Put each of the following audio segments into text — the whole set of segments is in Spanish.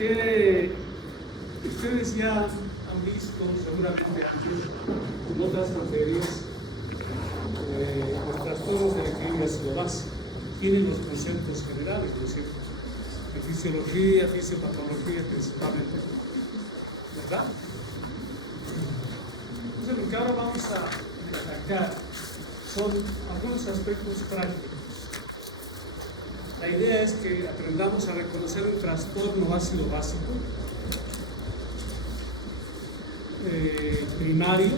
que ustedes ya han visto seguramente antes en otras materias los trastornos del equilibrio ácido-base. Tienen los conceptos generales, ¿no es cierto? De fisiología, fisiopatología principalmente, ¿verdad? Entonces lo que ahora vamos a atacar son algunos aspectos prácticos. La idea es que aprendamos a reconocer un trastorno ácido básico primario,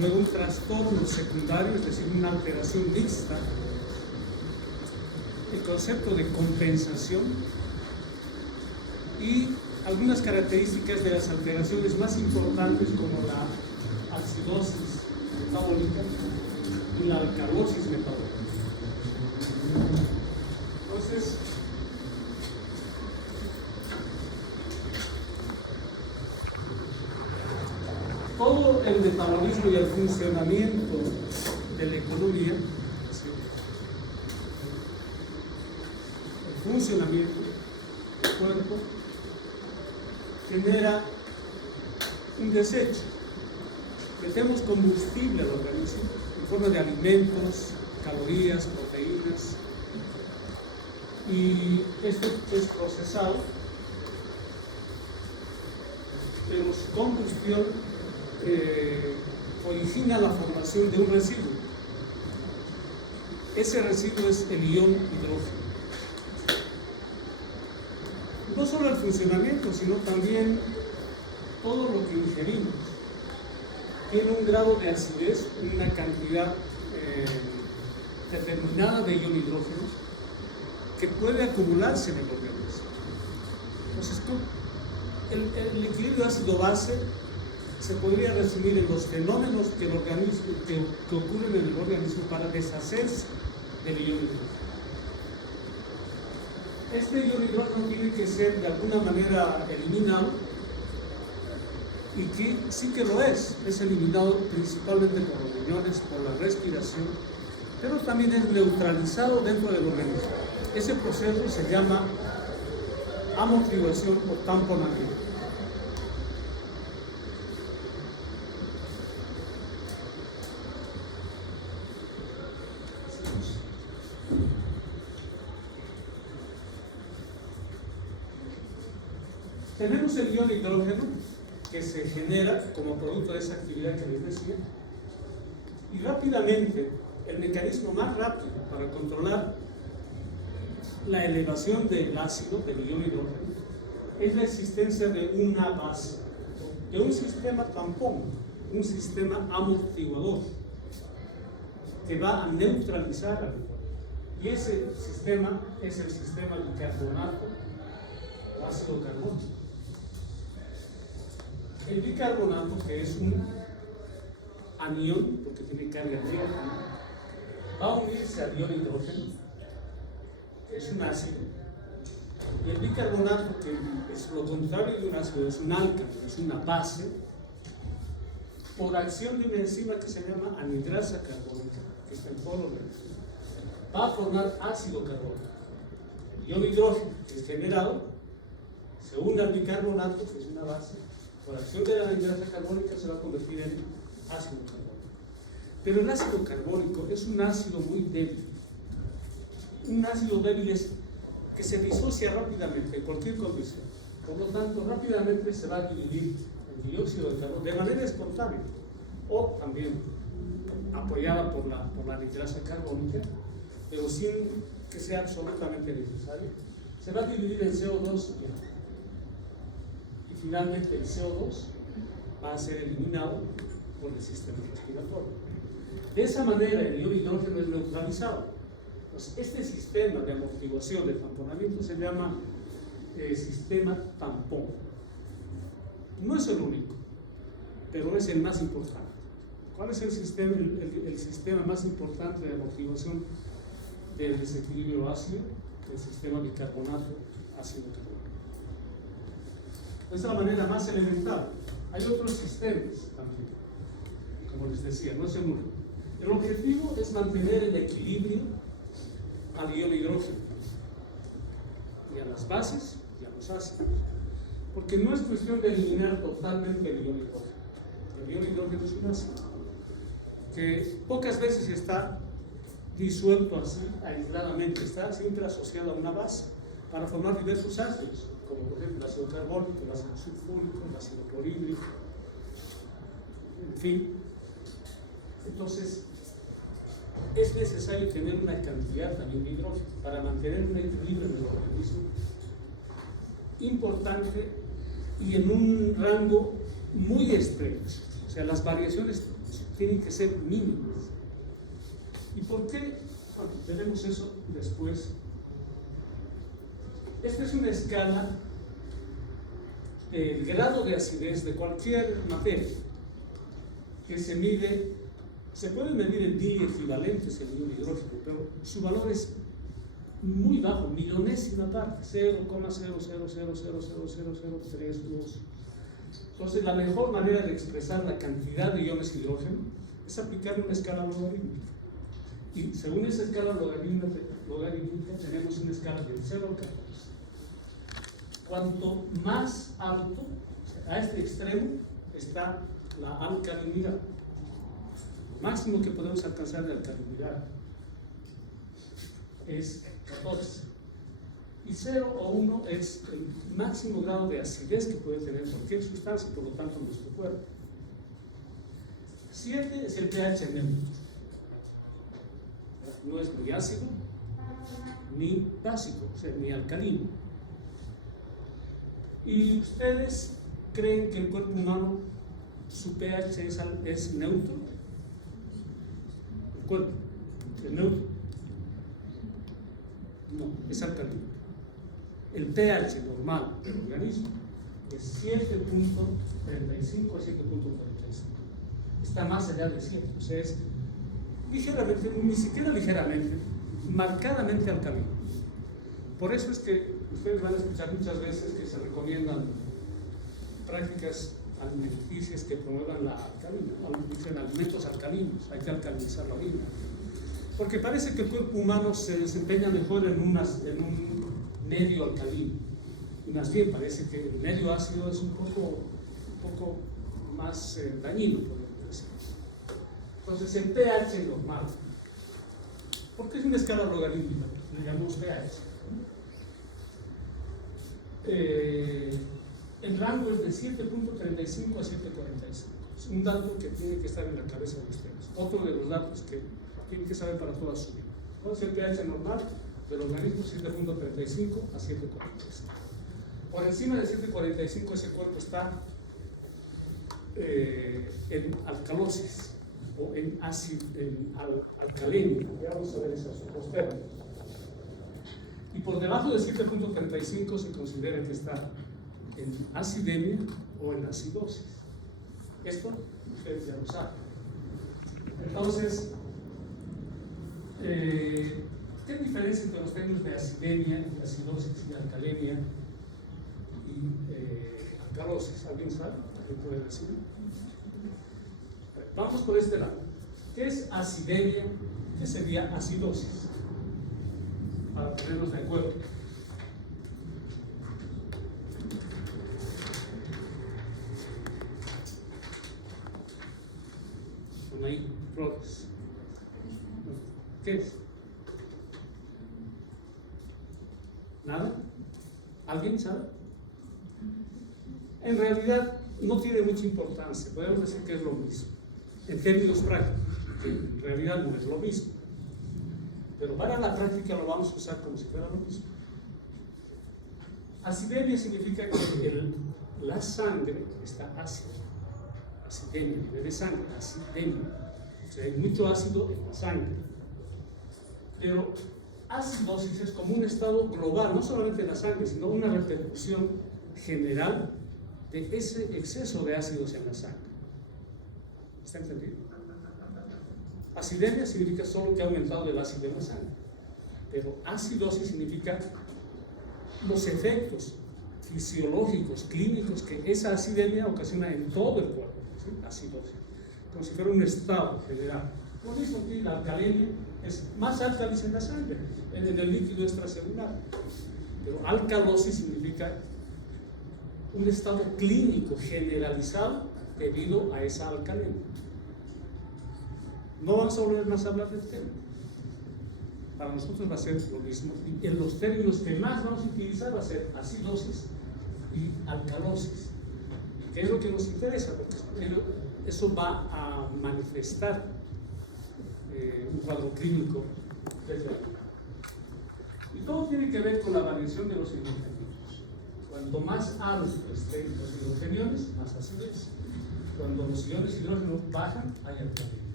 luego un trastorno secundario, es decir, una alteración mixta, el concepto de compensación y algunas características de las alteraciones más importantes como la acidosis metabólica y la alcalosis metabólica. Entonces, todo el metabolismo y el funcionamiento de la economía, el funcionamiento del cuerpo, genera un desecho. Metemos combustible al organismo en forma de alimentos, calorías, proteínas, y esto es procesado, pero su combustión origina la formación de un residuo. Ese residuo es el ion hidrógeno. No solo el funcionamiento, sino también todo lo que ingerimos tiene un grado de acidez, una cantidad determinada de ion hidrógeno que puede acumularse en el organismo. Entonces, el equilibrio ácido-base se podría resumir en los fenómenos que ocurren en el organismo para deshacerse del ion hidrógeno. Este ion hidrógeno tiene que ser de alguna manera eliminado, y que sí que lo es eliminado principalmente por los riñones, por la respiración, pero también es neutralizado dentro del organismo. Ese proceso se llama amortiguación o tamponamiento. Tenemos el ion hidrógeno que se genera como producto de esa actividad que les decía, y rápidamente el mecanismo más rápido para controlar la elevación del ácido, del ion hidrógeno, es la existencia de una base, de un sistema tampón, un sistema amortiguador que va a neutralizar al cuerpo. Y ese sistema es el sistema bicarbonato o ácido carbónico. El bicarbonato, que es un anión, porque tiene carga negativa, va a unirse al ion hidrógeno, que es un ácido, y el bicarbonato, que es lo contrario de un ácido, es un álcano, es una base, por acción de una enzima que se llama anidrasa carbónica, que está en polo negro, va a formar ácido carbónico. El ion hidrógeno, que es generado, se une al bicarbonato, que es una base, por acción de la anidrasa carbónica se va a convertir en ácido carbónico. Pero el ácido carbónico es un ácido muy débil. Un ácido débil es que se disocia rápidamente en cualquier condición. Por lo tanto, rápidamente se va a dividir en dióxido de carbono de manera espontánea, o también apoyada por la anidrasa carbónica, pero sin que sea absolutamente necesario. Se va a dividir en CO2 y agua. Y finalmente el CO2 va a ser eliminado por el sistema respiratorio. De esa manera el ion hidrógeno es neutralizado. Pues este sistema de amortiguación, de tamponamiento, se llama sistema tampón. No es el único, pero es el más importante. ¿Cuál es el sistema más importante de amortiguación del desequilibrio ácido? El sistema bicarbonato ácido carbónico. Esa es la manera más elemental. Hay otros sistemas también, como les decía, no es el único. El objetivo es mantener el equilibrio al ion hidrógeno y a las bases y a los ácidos. Porque no es cuestión de eliminar totalmente el ion hidrógeno. El ion hidrógeno es un ácido que pocas veces está disuelto así, aisladamente, está siempre asociado a una base para formar diversos ácidos, como por ejemplo el ácido carbónico, el ácido sulfúrico, el ácido clorhídrico, en fin. Entonces, es necesario tener una cantidad también de hidrógeno para mantener un equilibrio en el organismo importante y en un rango muy estrecho. O sea, las variaciones tienen que ser mínimas. ¿Y por qué? Bueno, veremos eso después. Esta es una escala del grado de acidez de cualquier materia que se mide. Se puede medir en equivalentes el ion hidrógeno, pero su valor es muy bajo, millonésima parte, 0,000000032. Entonces, la mejor manera de expresar la cantidad de iones hidrógeno es aplicar una escala logarítmica. Y según esa escala logarítmica tenemos una escala de 0 al 14. Cuanto más alto, a este extremo, está la alcalinidad. El máximo que podemos alcanzar de alcalinidad es 14. Y 0 o 1 es el máximo grado de acidez que puede tener cualquier sustancia, por lo tanto nuestro cuerpo. 7 es el pH neutro. No es ni ácido ni básico, o sea, ni alcalino. ¿Y ustedes creen que el cuerpo humano, su pH es neutro? El cuerpo es neutro. No, es alcalino. El pH normal del organismo es 7.35 a 7.45. Está más allá de 7, o sea, es ligeramente, ni siquiera ligeramente, marcadamente alcalino. Por eso es que ustedes van a escuchar muchas veces que se recomiendan prácticas alimenticias que promuevan la alcalina, dicen alimentos alcalinos, hay que alcalinizar la orina. Porque parece que el cuerpo humano se desempeña mejor en un medio alcalino. Y más bien parece que el medio ácido es un poco más dañino, podemos decir. Entonces, el pH normal, porque es una escala logarítmica, le llamamos pH. El rango es de 7.35 a 7.45. Es un dato que tiene que estar en la cabeza de ustedes. Otro de los datos que tienen que saber para toda su vida. Entonces, el pH normal del organismo es 7.35 a 7.45. Por encima de 7.45 ese cuerpo está en alcalosis o en alcalemia. Ya vamos a ver esos dos términos. Y por debajo de 7.35 se considera que está en acidemia o en acidosis. Esto ustedes ya lo saben. Entonces, ¿qué diferencia entre los términos de acidemia, y acidosis y alcalemia y alcalosis? ¿Alguien sabe? ¿Alguien puede decir? Vamos por este lado. ¿Qué es acidemia? ¿Qué sería acidosis? Para ponernos de acuerdo. Son ahí flores. ¿Qué es? ¿Nada? ¿Alguien sabe? En realidad no tiene mucha importancia, podemos decir que es lo mismo, en términos prácticos, que en realidad no es lo mismo, pero para la práctica lo vamos a usar como si fuera lo mismo. Acidemia significa que la sangre está ácida, acidemia, nivel de sangre, acidemia, o sea, hay mucho ácido en la sangre, pero acidosis es como un estado global, no solamente en la sangre, sino una repercusión general de ese exceso de ácidos en la sangre. ¿Está entendido? Acidemia significa solo que ha aumentado el ácido en la sangre, pero acidosis significa los efectos fisiológicos, clínicos que esa acidemia ocasiona en todo el cuerpo, ¿sí? Acidosis, como si fuera un estado general. Lo mismo que la alcalemia es más alcalina en la sangre, en el líquido extracelular. Pero alcalosis significa un estado clínico generalizado debido a esa alcalina. No vamos a volver más a hablar del tema. Para nosotros va a ser lo mismo. Y en los términos que más vamos a utilizar va a ser acidosis y alcalosis, que es lo que nos interesa, porque eso va a manifestar un cuadro clínico desde ahí. Y todo tiene que ver con la variación de los hidrogeniones. Cuanto más alto estén los hidrogeniones, más acidez. Cuando los iones hidrógenos bajan, hay alcalina.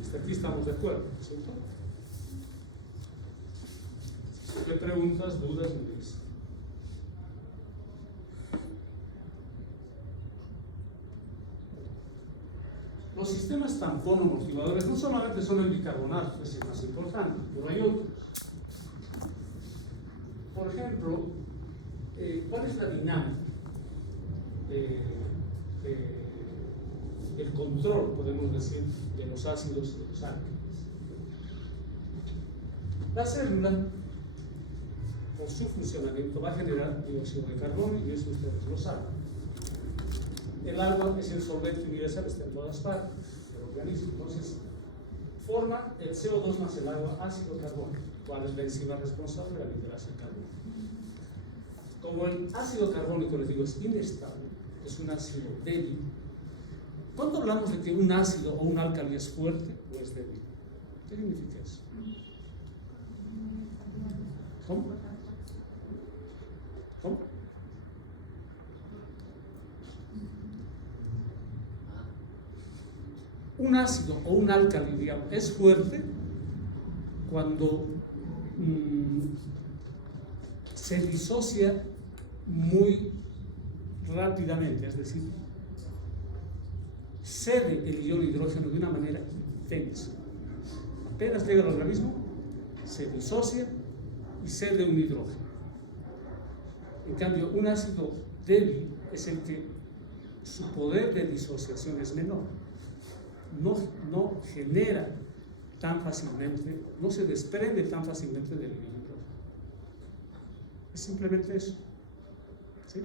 Hasta aquí estamos de acuerdo, ¿cierto? ¿Qué preguntas, dudas me dicen? Los sistemas tampón o motivadores no solamente son el bicarbonato, es el más importante, pero hay otros. Por ejemplo, ¿cuál es la dinámica del control, podemos decir, de los ácidos y de los álcalis? La célula, por su funcionamiento, va a generar dióxido de carbono, y eso ustedes lo saben. El agua es el solvente universal, está en todas partes del organismo. Entonces, forma el CO2 más el agua ácido carbónico. ¿Cuál es la enzima responsable de la liberación de carbono? Como el ácido carbónico, les digo, es inestable, es un ácido débil. ¿Cuándo hablamos de que un ácido o un álcali es fuerte o es débil? ¿Qué significa eso? ¿Cómo? ¿Cómo? Un ácido o un álcali, digamos, es fuerte cuando se disocia muy rápidamente, es decir, cede el ion hidrógeno de una manera intensa. Apenas llega al organismo, se disocia y cede un hidrógeno. En cambio, un ácido débil es el que su poder de disociación es menor. No genera tan fácilmente, no se desprende tan fácilmente del hidrógeno. Es simplemente eso. ¿Sí?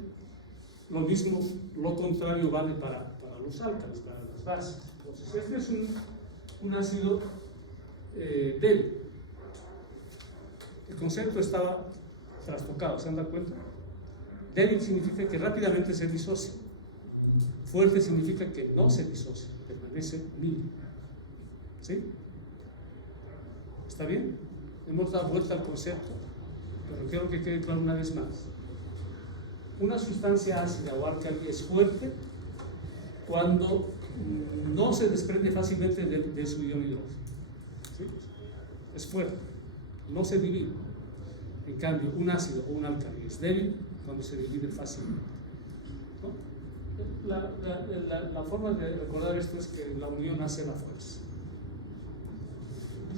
Lo mismo, lo contrario vale para los álcalis, para las bases. Entonces, este es un ácido débil. El concepto estaba trastocado, ¿se han dado cuenta? Débil significa que rápidamente se disocia. Fuerte significa que no se disocia, permanece mínimo. ¿Sí? ¿Está bien? Hemos dado vuelta al concepto, pero quiero que quede claro una vez más. Una sustancia ácida o álcali es fuerte cuando no se desprende fácilmente de su ion hidrógeno. ¿Sí? Es fuerte, no se divide. En cambio, un ácido o un álcali es débil cuando se divide fácilmente. ¿No? La forma de recordar esto es que la unión hace la fuerza.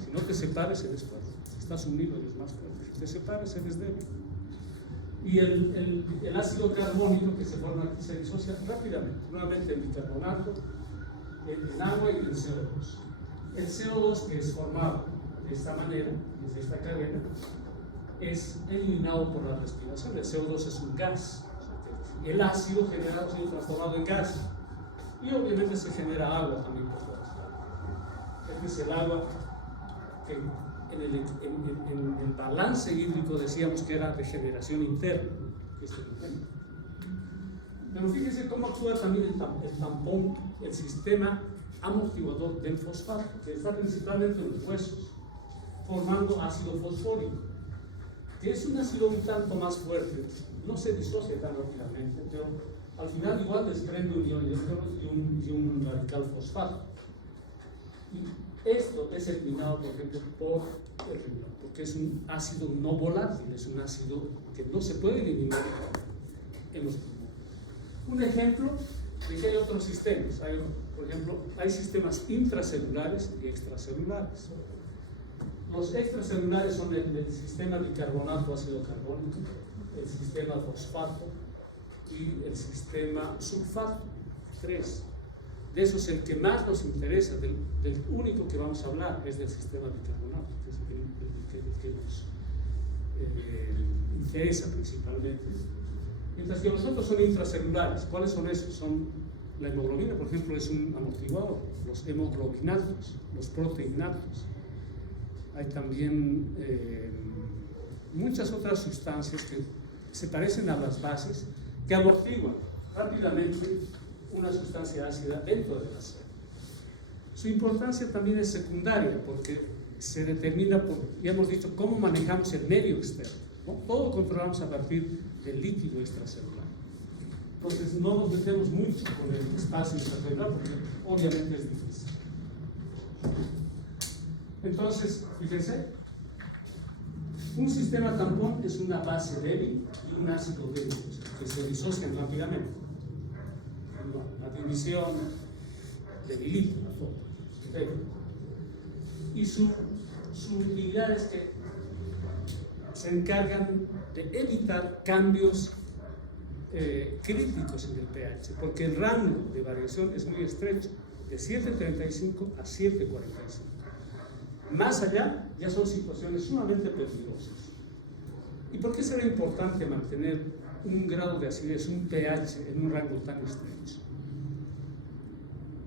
Si no te separes, eres fuerte. Si estás unido, eres más fuerte. Si te separes, eres débil. Y el ácido carbónico que se forma aquí se disocia rápidamente. Nuevamente el bicarbonato, el agua y el CO2. El CO2 que es formado de esta manera, desde esta cadena, es eliminado por la respiración. El CO2 es un gas. El ácido generado ha sido transformado en gas. Y obviamente se genera agua también por todas partes. Este es el agua que en el balance hídrico decíamos que era regeneración interna. Pero fíjense cómo actúa también el tampón, el sistema amortiguador del fosfato, que está principalmente en los huesos, formando ácido fosfórico, que es un ácido un tanto más fuerte, no se disocia tan rápidamente, pero al final igual desprende un ion y un radical fosfato. Y esto es eliminado, por ejemplo, por el riñón, porque es un ácido no volátil, es un ácido que no se puede eliminar en los pulmones. Un ejemplo de que hay otros sistemas. Por ejemplo, hay sistemas intracelulares y extracelulares. Los extracelulares son el sistema bicarbonato ácido carbónico, el sistema fosfato y el sistema sulfato, 3. De eso es el que más nos interesa, del único que vamos a hablar es del sistema bicarbonato, que es el que nos interesa principalmente. Mientras que los otros son intracelulares. ¿Cuáles son esos? Son la hemoglobina, por ejemplo, es un amortiguador, los hemoglobinatos, los proteinatos. Hay también muchas otras sustancias que se parecen a las bases, que amortiguan rápidamente una sustancia ácida dentro de la célula. Su importancia también es secundaria, porque se determina por, ya hemos dicho, cómo manejamos el medio externo, ¿no? Todo controlamos a partir del líquido extracelular. Entonces no nos metemos mucho con el espacio extracelular, porque obviamente es difícil. Entonces, fíjense, un sistema tampón es una base débil y un ácido débil que se disocian rápidamente. La división debilita la forma. Y su utilidad es que se encargan de evitar cambios críticos en el pH, porque el rango de variación es muy estrecho, de 7.35 a 7.45. Más allá ya son situaciones sumamente peligrosas. ¿Y por qué será importante mantener un grado de acidez, un pH en un rango tan estrecho?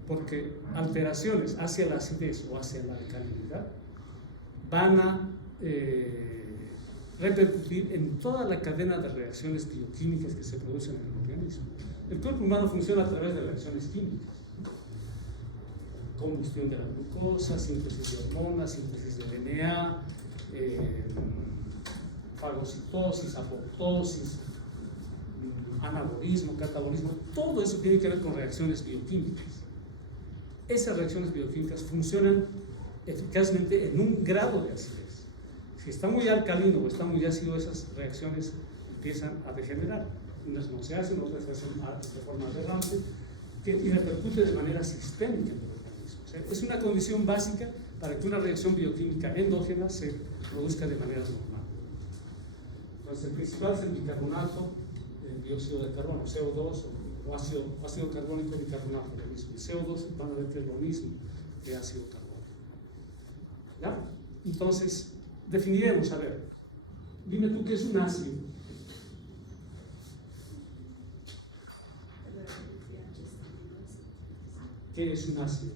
Porque alteraciones hacia la acidez o hacia la alcalinidad van a repercutir en toda la cadena de reacciones bioquímicas que se producen en el organismo. El cuerpo humano funciona a través de reacciones químicas. Combustión de la glucosa, síntesis de hormonas, síntesis de DNA, fagocitosis, apoptosis, anabolismo, catabolismo, todo eso tiene que ver con reacciones bioquímicas. Esas reacciones bioquímicas funcionan eficazmente en un grado de acidez. Si está muy alcalino o está muy ácido, esas reacciones empiezan a degenerar. Unas no se hacen, otras se hacen de forma aberrante, y repercute de manera sistémica en el organismo. O sea, es una condición básica para que una reacción bioquímica endógena se produzca de manera normal. Entonces, el principal es el bicarbonato, el dióxido de carbono, CO2, o ácido carbónico y bicarbonato, lo mismo. El CO2 van a ver que es lo mismo que ácido carbónico. ¿Ya? Entonces, definiremos, a ver, dime tú qué es un ácido. ¿Qué es un ácido?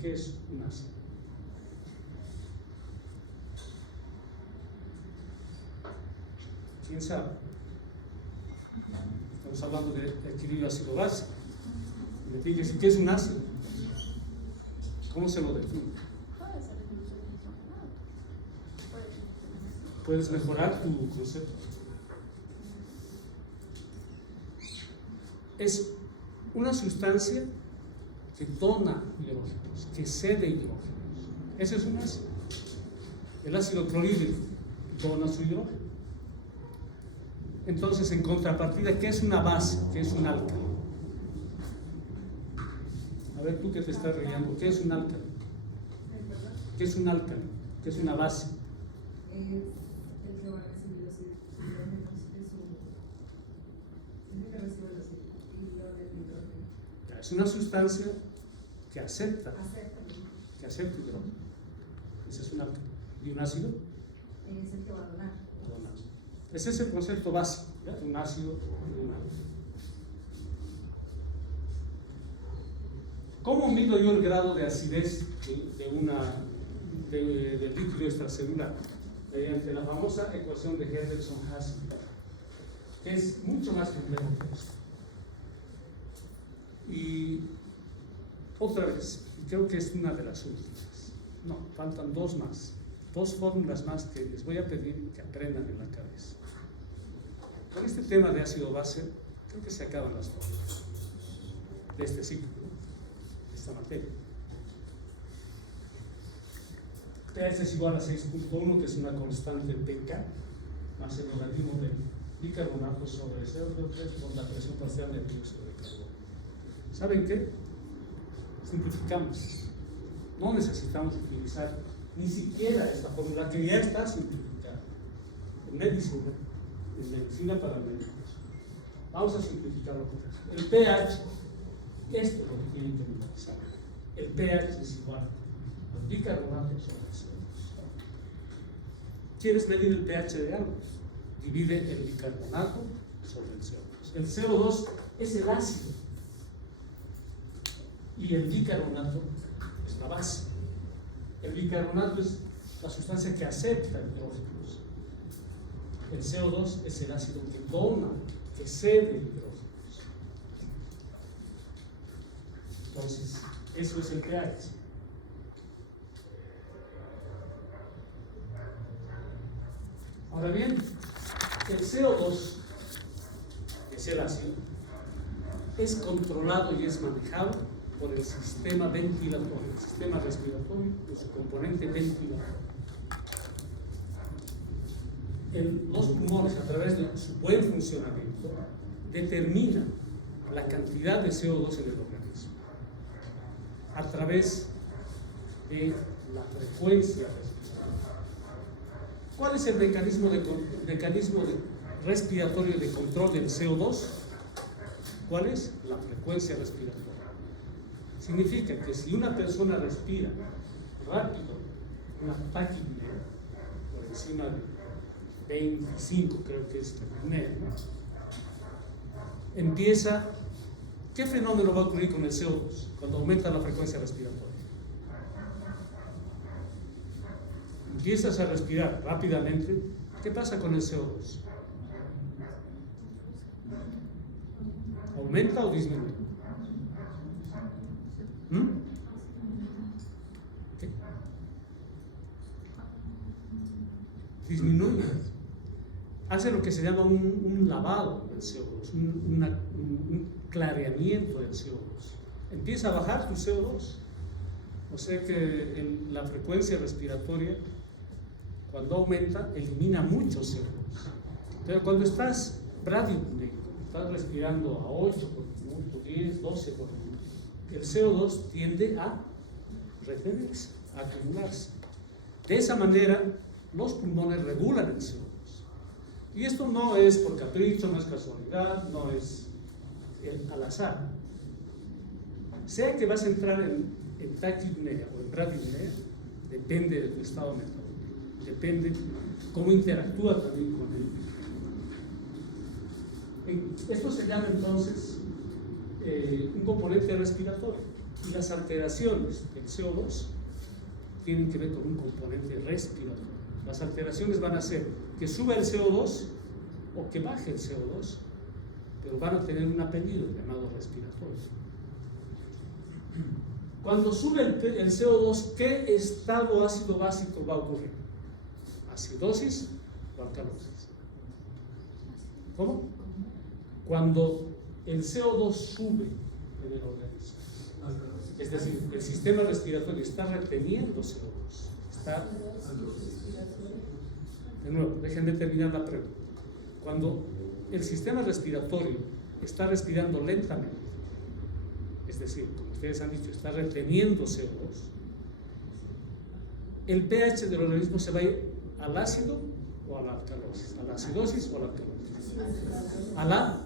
¿Qué es un ácido? ¿Quién sabe? Estamos hablando de equilibrio ácido-base. Me dices, ¿qué es un ácido? ¿Cómo se lo define? Puedes mejorar tu concepto. Es una sustancia que dona hidrógenos, que cede hidrógenos. Ese es un ácido. El ácido clorhídrico dona su hidrógeno. Entonces, en contrapartida, ¿qué es una base? ¿Qué es un álcali? A ver, tú que te estás riendo, ¿qué es un álcali? ¿Qué es un álcali? ¿Qué es una base? El que va a recibir los hidrógenos Es una sustancia que acepta hidrógeno. Ese es un álcali. ¿Y un ácido? Es el que va a donar. Ese es el concepto básico, ¿ya? Un ácido y un álcali. ¿Cómo mido yo el grado de acidez del líquido extracelular? Mediante la famosa ecuación de Henderson-Hassler, que es mucho más complejo que esto. Y otra vez, creo que es una de las últimas. No, faltan dos más. Dos fórmulas más que les voy a pedir que aprendan en la cabeza. Con este tema de ácido base, creo que se acaban las fórmulas de este ciclo, de esta materia. pH es igual a 6.1, que es una constante pK, más el logaritmo del bicarbonato sobre CO3 con la presión parcial del dióxido de carbono. ¿Saben qué? Simplificamos. No necesitamos utilizar ni siquiera esta fórmula que ya está simplificada en medicina para médicos. Vamos a simplificarlo con eso. El pH, esto es lo que tienen que memorizar. El pH es igual a los bicarbonatos sobre CO2. ¿Quieres medir el pH de algo? Divide el bicarbonato sobre el CO2. El CO2 es el ácido y el bicarbonato es la base. El bicarbonato es la sustancia que acepta hidrógenos. El CO2 es el ácido que toma, que cede hidrógenos. Entonces, eso es el pH. Ahora bien, el CO2, que es el ácido, es controlado y es manejado por el sistema ventilatorio, el sistema respiratorio, en su componente ventilatorio. Los pulmones, a través de su buen funcionamiento, determinan la cantidad de CO2 en el organismo a través de la frecuencia respiratoria. ¿Cuál es el mecanismo respiratorio de control del CO2? ¿Cuál es? La frecuencia respiratoria. Significa que si una persona respira rápido, una taquipnea, por encima de 25, creo que es la apnea, ¿no? Empieza, ¿qué fenómeno va a ocurrir con el CO2 cuando aumenta la frecuencia respiratoria? Empiezas a respirar rápidamente, ¿qué pasa con el CO2? ¿Aumenta o disminuye? ¿Qué? Disminuye. Hace lo que se llama un lavado del CO2, un clareamiento del CO2. Empieza a bajar tu CO2. O sea que la frecuencia respiratoria, cuando aumenta, elimina mucho CO2. Pero cuando estás bradypneico, estás respirando a 8 por minuto, 10, 12 por minuto, el CO2 tiende a retenerse, a acumularse. De esa manera, los pulmones regulan el CO2. Y esto no es por capricho, no es casualidad, no es al azar. Sea que vas a entrar en taquipnea o en bradypnea, depende de tu estado mental. Depende cómo interactúa también con él. Esto se llama entonces un componente respiratorio. Y las alteraciones del CO2 tienen que ver con un componente respiratorio. Las alteraciones van a ser que suba el CO2 o que baje el CO2, pero van a tener un apellido llamado respiratorio. Cuando sube el CO2, ¿qué estado ácido básico va a ocurrir? ¿Acidosis o alcalosis? ¿Cómo? Cuando el CO2 sube en el organismo, es decir, el sistema respiratorio está reteniendo CO2, de nuevo, déjenme terminar la pregunta. Cuando el sistema respiratorio está respirando lentamente, es decir, como ustedes han dicho, está reteniendo CO2, el pH del organismo se va a ir al ácido o a la alcalosis, a la acidosis o a la alcalosis,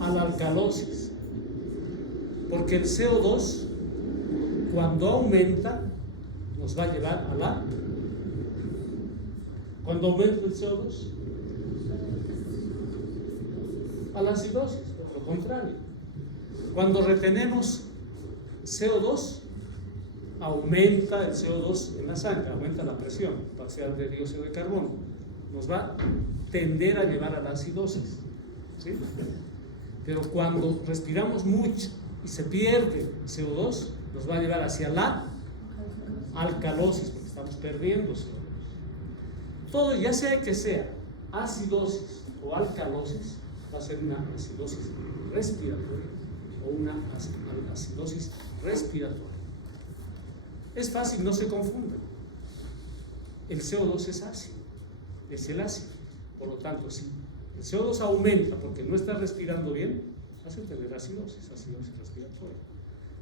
a la alcalosis, porque el CO2 cuando aumenta nos va a llevar a la, cuando aumenta el CO2, a la acidosis, o lo contrario. Cuando retenemos CO2, aumenta el CO2 en la sangre, aumenta la presión parcial de dióxido de carbono, nos va a tender a llevar a la acidosis, ¿sí? Pero cuando respiramos mucho y se pierde CO2, nos va a llevar hacia la alcalosis, porque estamos perdiendo CO2. Todo, ya sea que sea acidosis o alcalosis, va a ser una acidosis respiratoria o una acidosis respiratoria. Es fácil, no se confundan. El CO2 es ácido, es el ácido. Por lo tanto, si el CO2 aumenta porque no estás respirando bien, vas a tener acidosis respiratoria.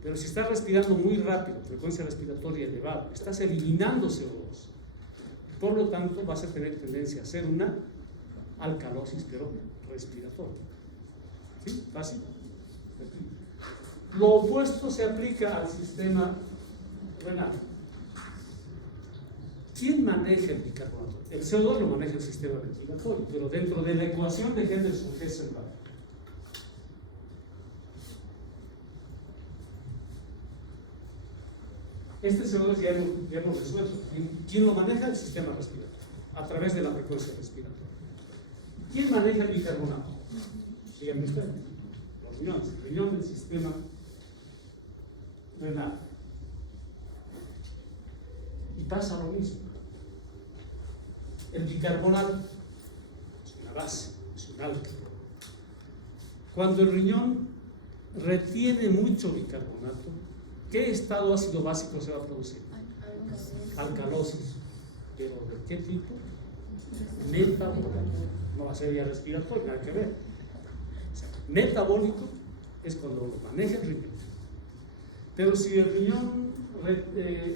Pero si estás respirando muy rápido, frecuencia respiratoria elevada, estás eliminando CO2. Por lo tanto, vas a tener tendencia a hacer una alcalosis, pero respiratoria. ¿Sí? ¿Fácil? Lo opuesto se aplica al sistema renal. ¿quién maneja el bicarbonato? El CO2 lo maneja el sistema ventilatorio, pero dentro de la ecuación de Henderson, ¿qué es el valor? Este CO2 ya hemos resuelto. ¿Quién lo maneja? El sistema respiratorio, a través de la frecuencia respiratoria. ¿Quién maneja el bicarbonato? Síganme ustedes. Los riñones. El riñón del sistema renal. Y pasa lo mismo. El bicarbonato es una base, es un álcalo. Cuando el riñón retiene mucho bicarbonato, ¿qué estado ácido básico se va a producir? Alcalosis. ¿Pero de qué tipo? Metabólico. No va a ser ya respiratorio, nada que ver. O sea, metabólico es cuando lo maneja el riñón. Pero si el riñón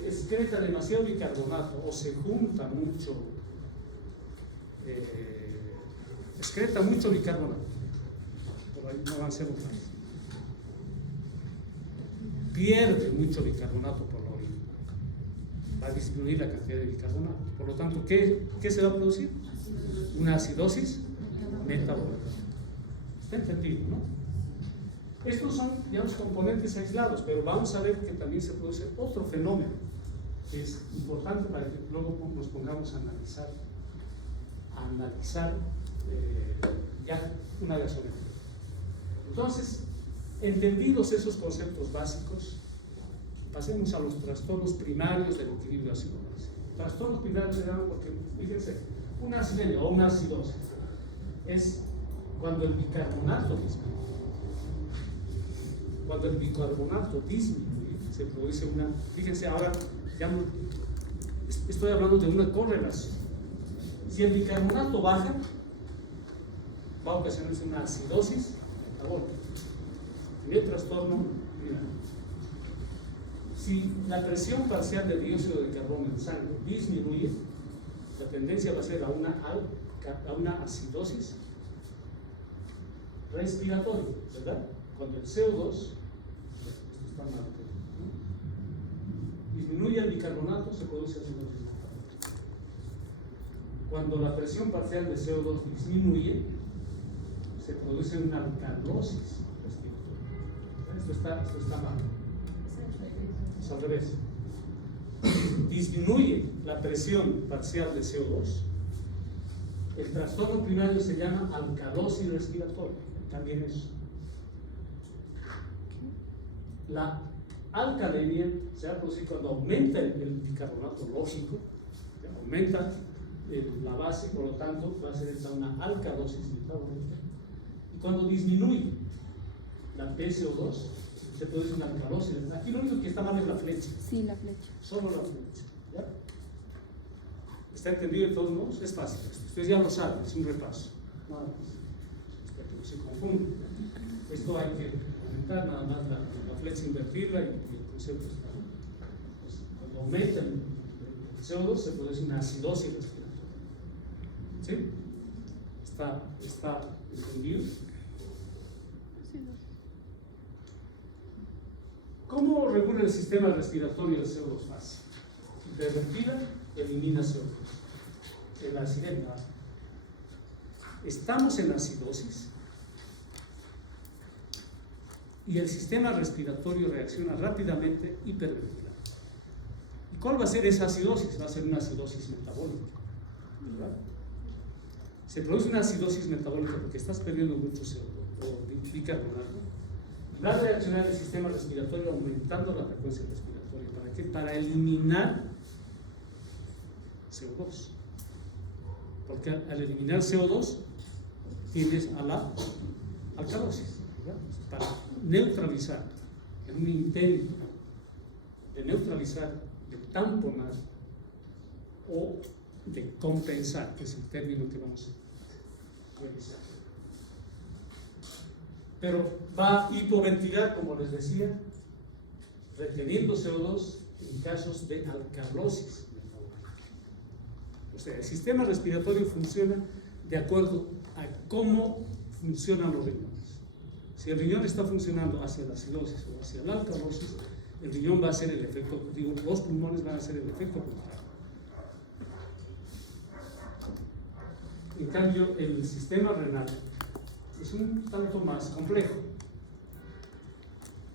excreta demasiado bicarbonato o se junta mucho, excreta mucho bicarbonato, por ahí no avancemos más, pierde mucho bicarbonato por la orina, va a disminuir la cantidad de bicarbonato. Por lo tanto, ¿qué se va a producir? Una acidosis metabólica. ¿Está entendido, no? Estos son, digamos, componentes aislados, pero vamos a ver que también se produce otro fenómeno que es importante para que luego nos pongamos a analizar ya una gasometría. Entonces, entendidos esos conceptos básicos, pasemos a los trastornos primarios del equilibrio ácido-base. Trastornos primarios se llaman porque, fíjense, una acidemia o una acidosis es cuando el bicarbonato disminuye. Cuando el bicarbonato disminuye, se produce una, fíjense ahora, estoy hablando de una correlación. Si el bicarbonato baja, va a ocasionar una acidosis metabólica. Y el trastorno primario. Si la presión parcial de dióxido de carbono en sangre disminuye, la tendencia va a ser a una acidosis respiratoria, ¿verdad? Cuando el CO2, esto está mal, ¿no? Disminuye el bicarbonato, se produce acidosis metabólica. Cuando la presión parcial de CO2 disminuye, se produce una alcalosis respiratoria. Esto está mal. Es al revés. Disminuye la presión parcial de CO2. El trastorno primario se llama alcalosis respiratoria. También es. La alcalemia se va a producir cuando aumenta el bicarbonato lógico, aumenta la base, por lo tanto va a ser una alcalosis metabólica. Y cuando disminuye la PCO2, se produce una alcalosis. Aquí lo único que está mal es la flecha. Sí, la flecha. Solo la flecha. ¿Ya? ¿Está entendido de todos modos? Es fácil. Ustedes ya lo saben, es un repaso. Nada más. Para que no se confunda. Esto hay que aumentar nada más la flecha, invertirla y el concepto está. Pues, cuando aumenta el CO2 se produce una acidosis respiratoria. ¿Sí? ¿Está entendido? ¿Cómo regula el sistema respiratorio del CO2 fácil? Hiperventila, elimina CO2. En la acidemia. Estamos en acidosis y el sistema respiratorio reacciona rápidamente hiperventilando. ¿Y cuál va a ser esa acidosis? Va a ser una acidosis metabólica, ¿verdad? Se produce una acidosis metabólica porque estás perdiendo mucho CO2 o bicarbonato. Va a reaccionar el sistema respiratorio aumentando la frecuencia respiratoria. ¿Para qué? Para eliminar CO2. Porque al eliminar CO2 tienes a la alcalosis, ¿verdad? Para neutralizar, en un intento de neutralizar, de tamponar o de compensar, que es el término que vamos a revisar. Pero va a hipoventilar, como les decía, reteniendo CO2 en casos de alcalosis metabólica. O sea, el sistema respiratorio funciona de acuerdo a cómo funcionan los riñones. Si el riñón está funcionando hacia la acidosis o hacia la alcalosis, el riñón va a hacer el efecto, los pulmones van a hacer el efecto contrario. En cambio, el sistema renal es un tanto más complejo.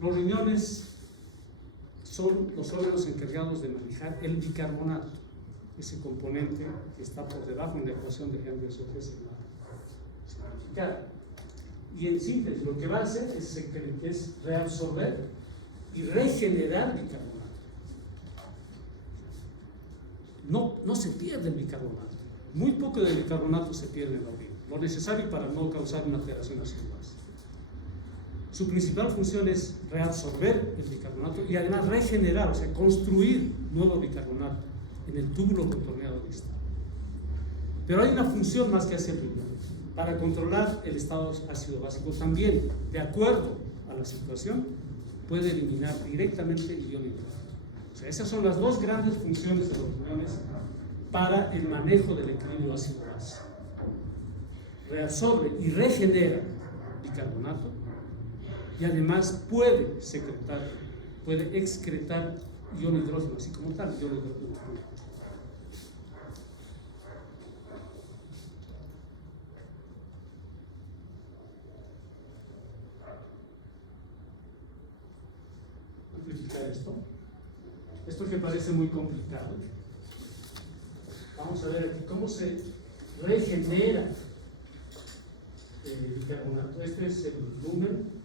Los riñones son los órganos encargados de manejar el bicarbonato, ese componente que está por debajo en la ecuación de Henry-Surface simplificada. Y en síntesis, lo que va a hacer es reabsorber y regenerar bicarbonato. No se pierde el bicarbonato. Muy poco del bicarbonato se pierde en la orina, lo necesario para no causar una alteración acidosa. Su principal función es reabsorber el bicarbonato y además regenerar, o sea, construir nuevo bicarbonato en el túbulo contorneado distal. Pero hay una función más que hace el riñón, para controlar el estado ácido básico también, de acuerdo a la situación, puede eliminar directamente el ion hidrógeno. O sea, esas son las dos grandes funciones de los riñones para el manejo del equilibrio ácido-base. Reabsorbe y regenera bicarbonato y además puede excretar ion hidrógeno, así como tal, ion hidrógeno. Amplificar esto que parece muy complicado. Vamos a ver aquí cómo se regenera el bicarbonato. Este es el lumen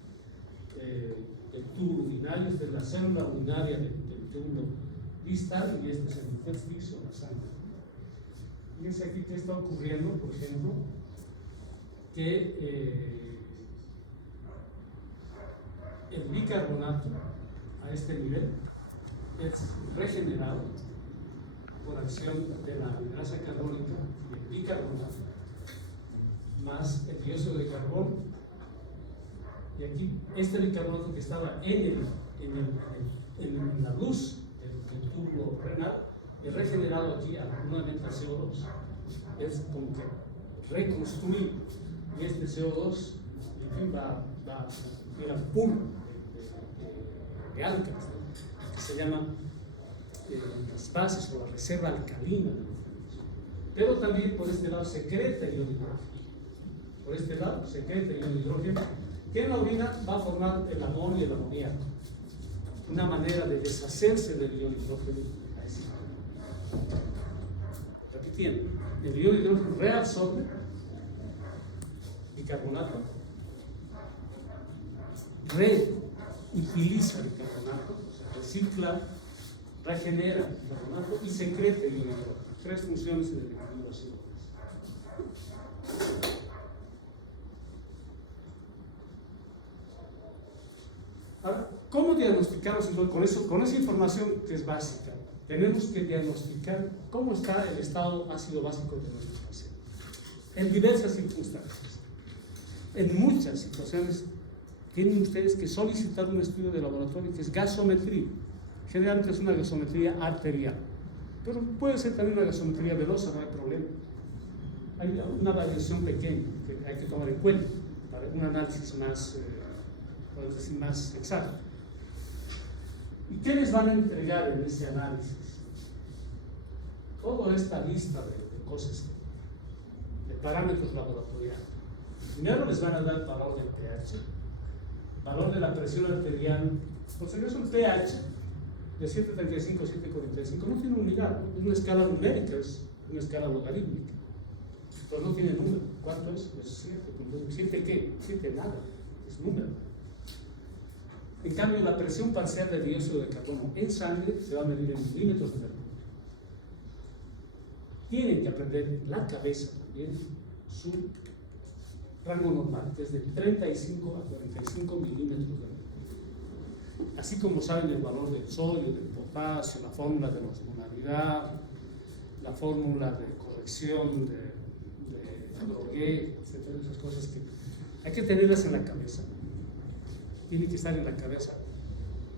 del tubo urinario, esta es la célula urinaria del túbulo distal y este es el intersticio, la sangre. Fíjense aquí qué está ocurriendo, por ejemplo, que el bicarbonato a este nivel es regenerado por acción de la grasa carbónica y el bicarbonato más el dióxido de carbono. Y aquí este bicarbonato que estaba en la luz del túbulo renal es regenerado aquí nuevamente al CO2. Es como que reconstruido y este CO2 en fin, va a ir al pool de álcalis, que se llama las bases o la reserva alcalina de los riñones. Pero también por este lado secreta ion hidrógeno. Por este lado secreta ion hidrógeno, que en la orina va a formar el amonio y el amoníaco. Una manera de deshacerse del ion hidrógeno. Repitiendo, el ion hidrógeno reabsorbe bicarbonato, reutiliza bicarbonato, o sea, recicla, regenera bicarbonato y secreta ion hidrógeno. Tres funciones en el equilibrio ácido. Ahora, ¿cómo diagnosticamos entonces con esa información que es básica? Tenemos que diagnosticar cómo está el estado ácido básico de nuestro paciente en diversas circunstancias. En muchas situaciones tienen ustedes que solicitar un estudio de laboratorio que es gasometría. Generalmente es una gasometría arterial, pero puede ser también una gasometría venosa, no hay problema. Hay una variación pequeña que hay que tomar en cuenta para un análisis más, podemos decir, más exacto. ¿Y qué les van a entregar en ese análisis? Toda esta lista de cosas, de parámetros laboratoriales. Primero les van a dar valor del pH, valor de la presión arterial. Por si acaso el pH de 735 a 745 no tiene unidad, es una escala numérica, es una escala logarítmica, pero no tiene número. ¿Cuánto es? Pues 7. ¿7 qué? 7 nada, es número. En cambio, la presión parcial de dióxido de carbono en sangre se va a medir en milímetros de mercurio. Tienen que aprender en la cabeza también su rango normal, que es de 35 a 45 milímetros de mercurio. Así como saben el valor del sodio, del potasio, la fórmula de la osmolaridad, la fórmula de corrección de Droguet, etcétera, esas cosas que hay que tenerlas en la cabeza. Tiene que estar en la cabeza,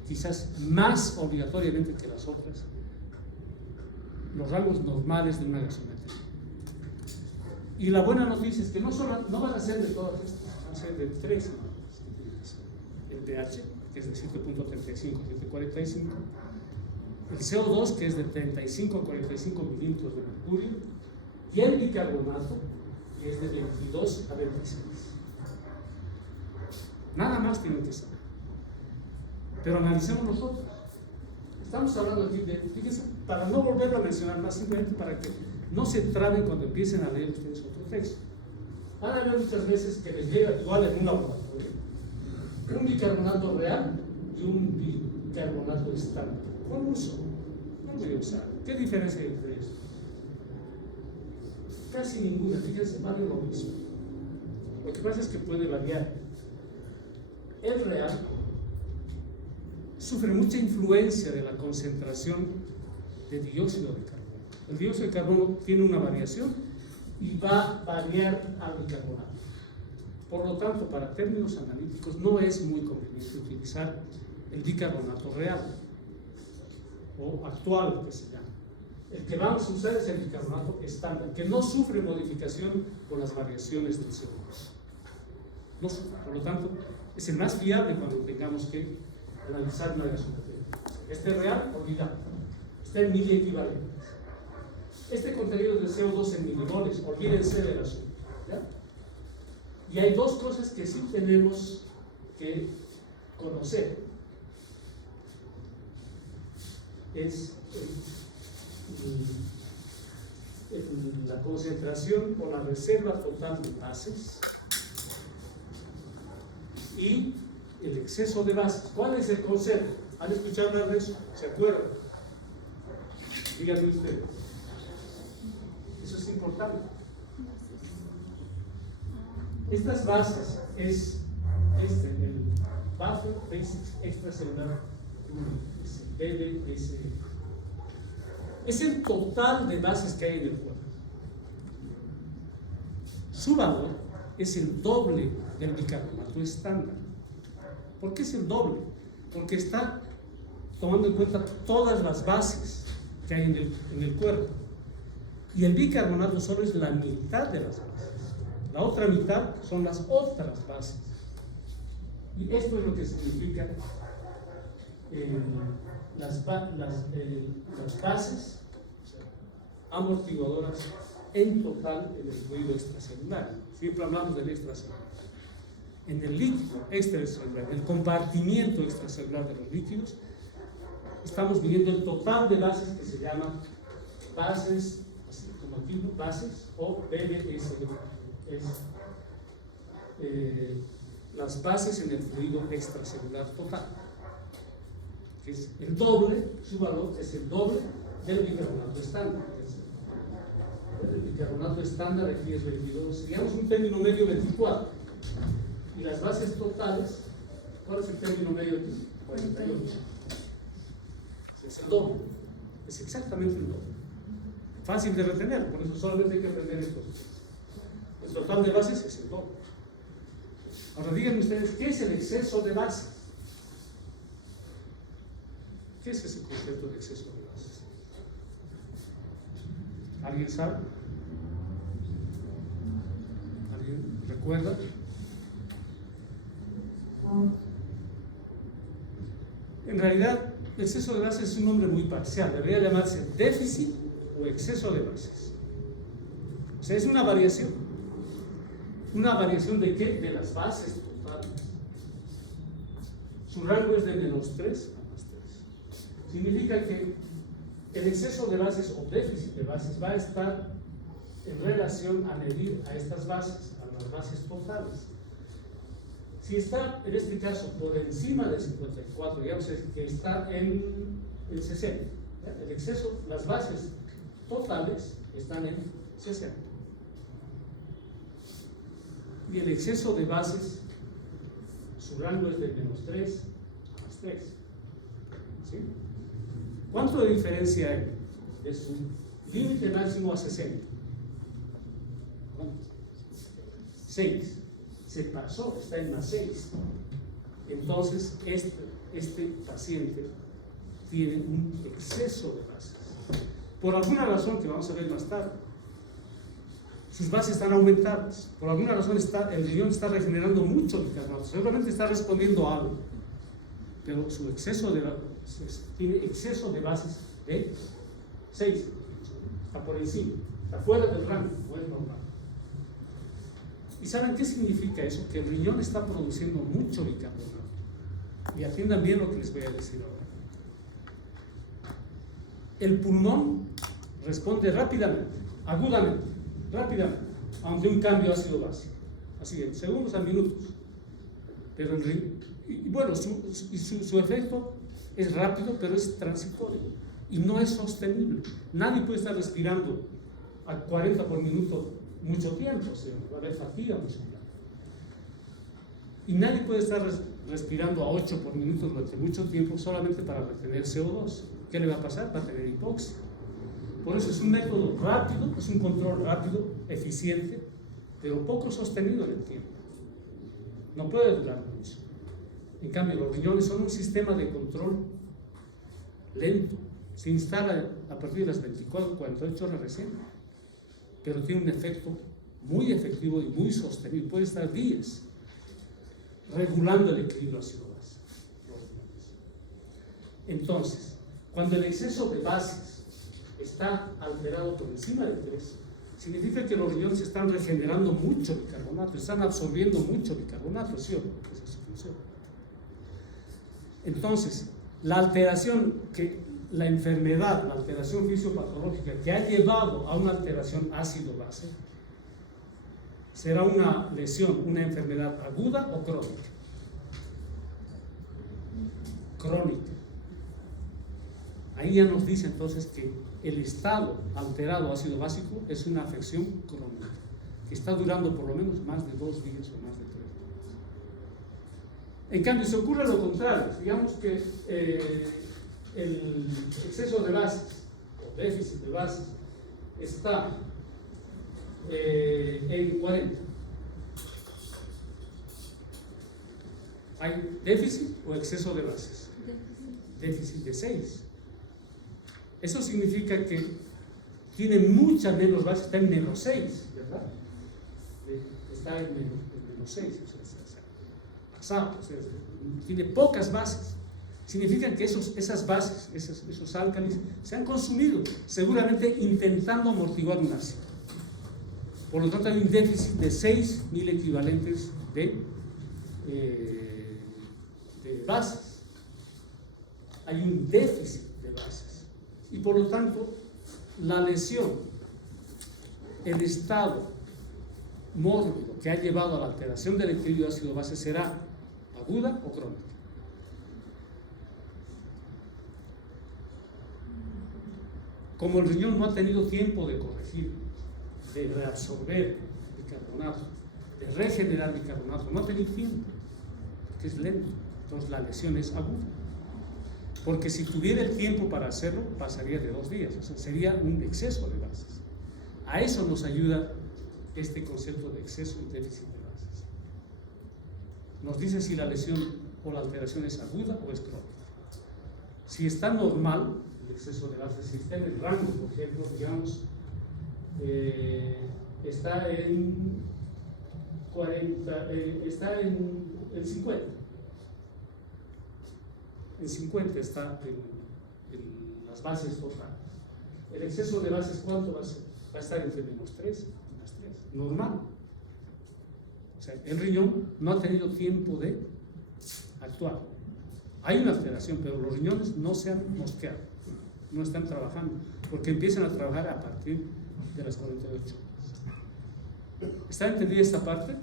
quizás más obligatoriamente que las otras, los rangos normales de una gasometría. Y la buena noticia es que no van a ser de todas estas, van a ser de 3. El pH, que es de 7.35 a 7.45, el CO2, que es de 35 a 45 milímetros de mercurio, y el bicarbonato, y es de 22 a 26. Nada más tienen que saber. Pero analicemos nosotros. Estamos hablando aquí de, fíjense, para no volverlo a mencionar más, simplemente para que no se traben cuando empiecen a leer ustedes otro texto. Van a ver muchas veces que les llega igual en un laboratorio un bicarbonato real y un bicarbonato estándar. ¿Cómo uso? No voy a usar. ¿Qué diferencia hay entre eso? Casi ninguna, fíjense, vale lo mismo. Lo que pasa es que puede variar. El real sufre mucha influencia de la concentración de dióxido de carbono. El dióxido de carbono tiene una variación y va a variar al bicarbonato. Por lo tanto, para términos analíticos no es muy conveniente utilizar el bicarbonato real o actual, que se llama. El que vamos a usar es el bicarbonato estándar, que no sufre modificación por las variaciones del CO2. No sufre, por lo tanto, es el más fiable cuando tengamos que analizar una reacción. Este real, olvidado, está en miliequivalentes. Este contenido de CO2 en milimoles, olvídense del asunto. ¿Ya? Y hay dos cosas que sí tenemos que conocer. Es la concentración o la reserva total de bases y el exceso de bases. ¿Cuál es el concepto? ¿Han escuchado hablar de eso? ¿Se acuerdan? Díganme ustedes. Eso es importante. Estas bases es el Buffer Basics Extracellular BBS. Es el total de bases que hay en el cuerpo. Su valor es el doble del bicarbonato estándar. ¿Por qué es el doble? Porque está tomando en cuenta todas las bases que hay en el cuerpo. Y el bicarbonato solo es la mitad de las bases. La otra mitad son las otras bases. Y esto es lo que significa las bases amortiguadoras en total en el fluido extracelular. Siempre hablamos del extracelular. En el líquido extracelular, en el compartimiento extracelular de los líquidos, estamos midiendo el total de bases que se llaman bases, así como aquí, bases o BBS. Las bases en el fluido extracelular total, que es el doble, su valor es el doble del bicarbonato estándar. El bicarbonato estándar aquí es 22, digamos un término medio 24, y las bases totales, ¿cuál es el término medio aquí? 48. Es el doble, es exactamente el doble. Fácil de retener, por eso solamente hay que aprender esto. El total de bases es el doble. Ahora díganme ustedes, ¿qué es el exceso de bases? ¿Qué es ese concepto de exceso de bases? ¿Alguien sabe? ¿Alguien recuerda? En realidad, el exceso de bases es un nombre muy parcial. Debería llamarse déficit o exceso de bases. O sea, es una variación. ¿Una variación de qué? De las bases totales. Su rango es de -3 a +3. Significa que el exceso de bases o déficit de bases va a estar en relación a medir a estas bases, a las bases totales. Si está, en este caso, por encima de 54, digamos que está en 60. El exceso, las bases totales están en 60. Y el exceso de bases, su rango es de -3 a +3. ¿Sí? ¿Cuánto de diferencia hay de su límite máximo a 60? ¿Cuánto? 6. Se pasó, está en +6. Entonces, este paciente tiene un exceso de bases. Por alguna razón que vamos a ver más tarde. Sus bases están aumentadas. Por alguna razón el riñón está regenerando mucho bicarbonato. Seguramente está respondiendo a algo. Pero su exceso tiene exceso de bases de 6. Está por encima. Está fuera del rango. No es normal. ¿Y saben qué significa eso? Que el riñón está produciendo mucho bicarbonato. Y atiendan bien lo que les voy a decir ahora. El pulmón responde rápidamente, agudamente, rápidamente, ante un cambio ácido básico. Así en segundos a minutos. Pero su efecto es rápido, pero es transitorio y no es sostenible. Nadie puede estar respirando a 40 por minuto mucho tiempo, o sea, va a haber fatiga mucho tiempo. Y nadie puede estar respirando a 8 por minuto durante mucho tiempo solamente para retener CO2. ¿Qué le va a pasar? Va a tener hipoxia. Por eso es un método rápido, es un control rápido, eficiente, pero poco sostenido en el tiempo. No puede durar mucho. En cambio, los riñones son un sistema de control lento. Se instala a partir de las 24, 48 horas recién, pero tiene un efecto muy efectivo y muy sostenible. Puede estar días regulando el equilibrio ácido-base. Entonces, cuando el exceso de bases está alterado por encima de 3, significa que los riñones están regenerando mucho bicarbonato, están absorbiendo mucho bicarbonato, ¿sí o no? Esa es su función. Entonces, la alteración la enfermedad, la alteración fisiopatológica que ha llevado a una alteración ácido-base será una lesión, una enfermedad aguda o crónica. Crónica. Ahí ya nos dice entonces que el estado alterado ácido básico es una afección crónica, que está durando por lo menos más de 2 días o más de 3 días. En cambio, si ocurre lo contrario, digamos que el exceso de bases o déficit de bases está en 40. ¿Hay déficit o exceso de bases? Déficit de 6. Eso significa que tiene muchas menos bases, está en menos 6, ¿verdad? Está en menos 6, pasado, tiene pocas bases. Significa que esas bases, esos álcalis, se han consumido, seguramente intentando amortiguar un ácido. Por lo tanto, hay un déficit de 6.000 equivalentes de bases. Hay un déficit de bases. Y por lo tanto, la lesión, el estado mórbido que ha llevado a la alteración del equilibrio ácido-base será aguda o crónica. Como el riñón no ha tenido tiempo de corregir, de reabsorber bicarbonato, de regenerar bicarbonato, no ha tenido tiempo, porque es lento, entonces la lesión es aguda. Porque si tuviera el tiempo para hacerlo, pasaría de 2 días, o sea, sería un exceso de bases. A eso nos ayuda este concepto de exceso y déficit de bases. Nos dice si la lesión o la alteración es aguda o es crónica. Si está normal, el exceso de bases, si está en el rango, por ejemplo, digamos, está en 40, está en 50. En 50 está en las bases totales. El exceso de bases, ¿cuánto va a ser? Va a estar entre menos 3 y más 3. Normal. O sea, el riñón no ha tenido tiempo de actuar. Hay una alteración, pero los riñones no se han mosqueado, no están trabajando, porque empiezan a trabajar a partir de las 48 horas. ¿Está entendida esta parte?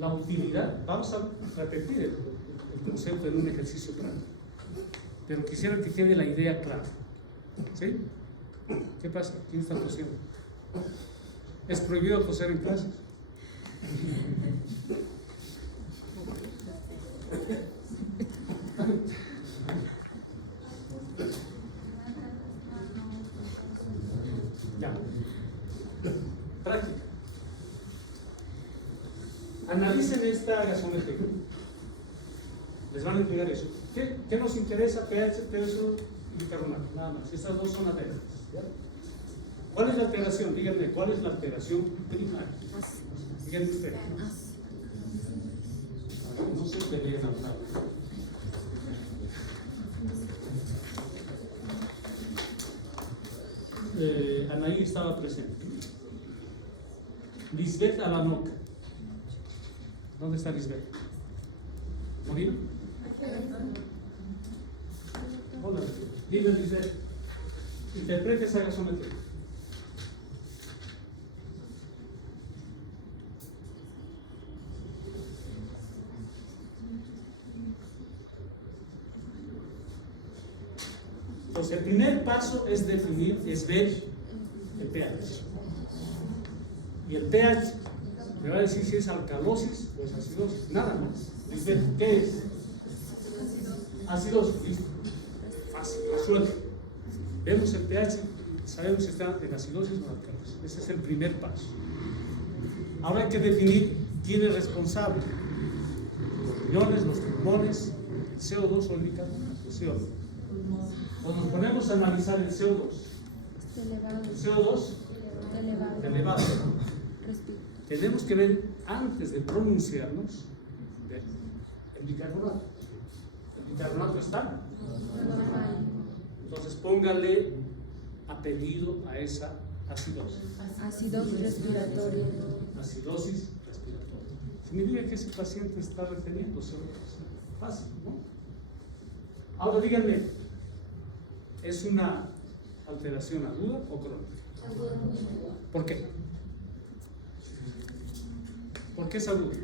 La utilidad. Vamos a repetir el concepto en un ejercicio práctico. Pero quisiera que quede la idea clara. ¿Sí? ¿Qué pasa? ¿Quién está tosiendo? ¿Es prohibido toser en clases? Ya. Práctica. Analicen esta gasometría. Les van a entregar eso. ¿Qué nos interesa? pH, peso y bicarbonato, nada más. Estas dos son alteradas. ¿Ya? ¿Cuál es la alteración? Díganme, ¿cuál es la alteración primaria? Díganme ustedes. No se peleen al lado. Anaí estaba presente. Lisbeth Alanoca. ¿Dónde está Lisbeth? ¿Molino? Hola, dime Lisbeth. Interprete esa gasometría. Entonces, el primer paso es definir, es ver el pH. Y el pH me va a decir si es alcalosis o es acidosis. Nada más. Lisbeth, ¿qué es? Acidosis. Listo. Fácil, resuelve. Vemos el pH, sabemos si está en acidosis o en alcalosis. Ese es el primer paso. Ahora hay que definir quién es responsable. Los riñones, los pulmones, el CO2 o el bicarbonato. El CO2. Cuando nos ponemos a analizar el CO2, el CO2 elevado, tenemos que ver antes de pronunciarnos el bicarbonato. ¿El bicarbonato está? Entonces póngale apellido a esa acidosis. Acidosis respiratoria. Acidosis respiratoria. Significa que ese paciente está reteniendo CO2. Fácil, ¿no? Ahora díganme, ¿es una alteración aguda o crónica? ¿Por qué? ¿Por qué es aguda?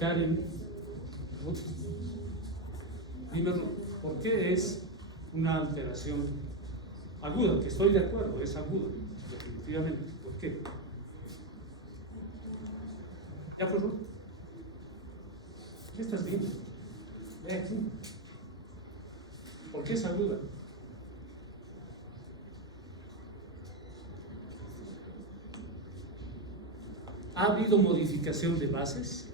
Karen, dime, ¿por qué es una alteración aguda? Que estoy de acuerdo, es aguda, definitivamente. ¿Por qué? ¿Ya fue Ruth? ¿Qué estás viendo? Ve aquí. ¿Por qué es aguda? ¿Ha habido modificación de bases?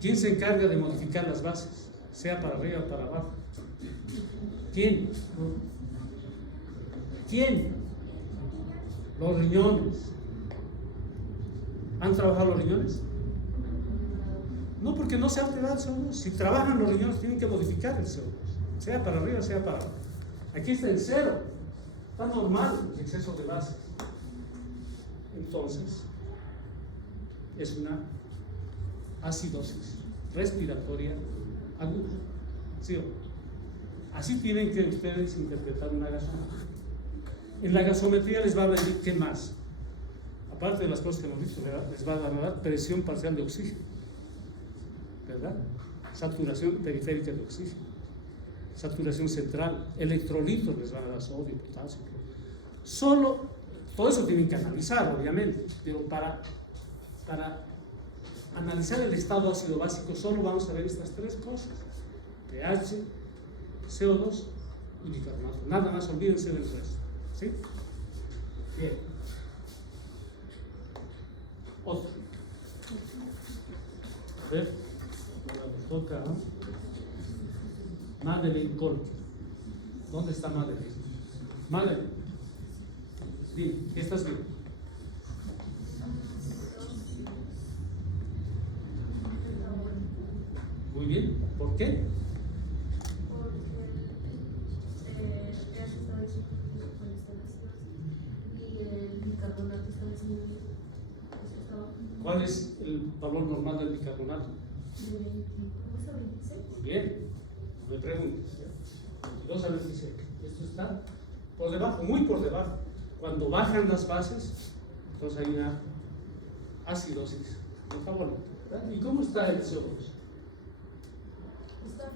¿Quién se encarga de modificar las bases? Sea para arriba o para abajo. ¿Quién? ¿Quién? Los riñones. ¿Han trabajado los riñones? No, porque no se ha alterado el CO2. Si trabajan los riñones, tienen que modificar el CO2. Sea para arriba, sea para abajo. Aquí está el cero. Está normal el exceso de bases. Entonces, es una acidosis respiratoria aguda. ¿Sí? Así tienen que ustedes interpretar una gasometría. En la gasometría les va a venir, ¿qué más? Aparte de las cosas que hemos visto, les va a dar presión parcial de oxígeno, ¿verdad? Saturación periférica de oxígeno, saturación central, electrolitos les van a dar sodio, potasio. Solo, todo eso tienen que analizar, obviamente, pero para analizar el estado ácido básico solo vamos a ver estas tres cosas: pH, CO2 y bicarbonato. Nada más, olvídense del resto. ¿Sí? Bien. Otro. A ver, ahora nos toca Madeleine Cole. ¿Dónde está Madeleine? Madeleine, dime, ¿qué estás viendo? Muy bien, ¿por qué? Porque el pH está disminuido con esta gaseosa y el bicarbonato está disminuido. ¿Cuál es el valor normal del bicarbonato? De 22 a 26. Muy bien, no me preguntes. 22 a 26. Esto está por debajo, muy por debajo. Cuando bajan las bases, entonces hay una acidosis metabólica. ¿Verdad? ¿Y cómo está el CO2? Está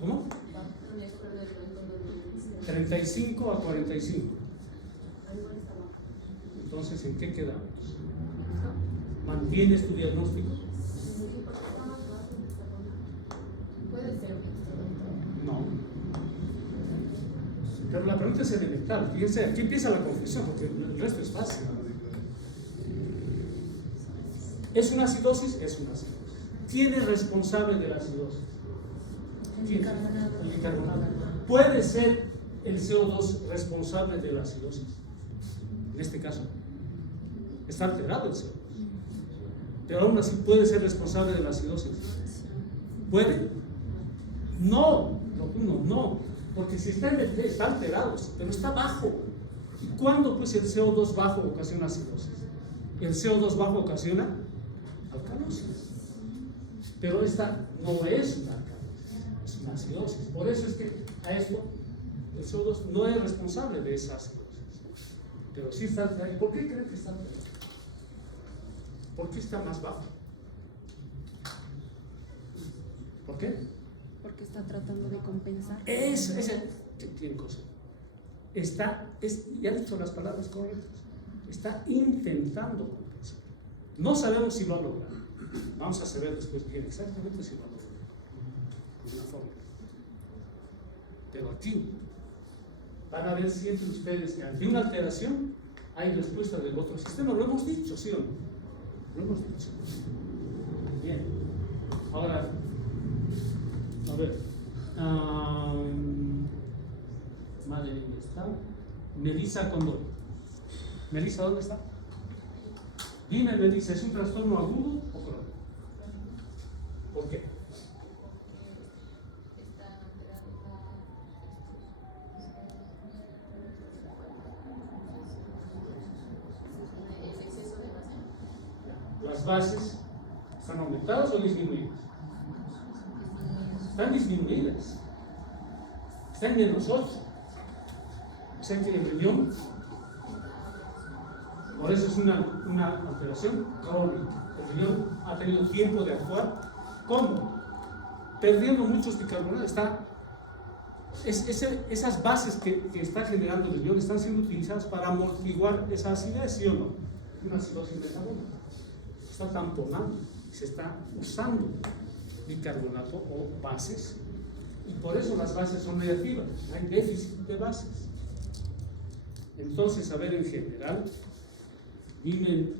¿Cómo? 35 a 45. Entonces, ¿en qué quedamos? ¿Mantienes tu diagnóstico? Puede ser. No. Pero la pregunta es elemental. Fíjense, aquí empieza la confusión, porque el resto es fácil. ¿Es una acidosis? Es una acidosis. ¿Quién es responsable de la acidosis? ¿Quién? El bicarbonato. ¿Puede ser el CO2 responsable de la acidosis? En este caso, está alterado el CO2. pero aún así puede ser responsable de la acidosis. ¿Puede? No, no, porque si está en el T, está alterado, pero está bajo. ¿Y cuándo pues el CO2 bajo ocasiona acidosis? El CO2 bajo ocasiona alcalosis. Pero esta no es una alcalosis, es una acidosis. Por eso es que a esto el CO2 no es responsable de esa acidosis. Pero sí está alterado. ¿Por qué creen que está alterado? ¿Por qué está más bajo? ¿Por qué? Porque está tratando de compensar. Tiene cosa. Ya he dicho las palabras correctas. Está intentando compensar. No sabemos si lo ha logrado. Vamos a saber después bien exactamente si lo ha logrado. Con una fórmula. Pero aquí van a ver siempre ustedes que ante una alteración hay respuesta del otro sistema. Lo hemos dicho, ¿sí o no? Lo hemos dicho. Bien. Ahora, a ver. Madre mía, está. Melissa Condor. Melissa, ¿dónde está? Dime, Melissa, ¿es un trastorno agudo o crónico? ¿Por qué? ¿Las bases están aumentadas o disminuidas? Están disminuidas. Están en menos 8. O sea que el riñón, por eso es una alteración crónica. El riñón ha tenido tiempo de actuar. ¿Cómo? Perdiendo muchos bicarbonatos. Esas bases que está generando el riñón están siendo utilizadas para amortiguar esa acidez, ¿sí o no? Una acidosis metabólica. Está tamponando, se está usando bicarbonato o bases, y por eso las bases son negativas, hay déficit de bases. Entonces, a ver, en general, dime,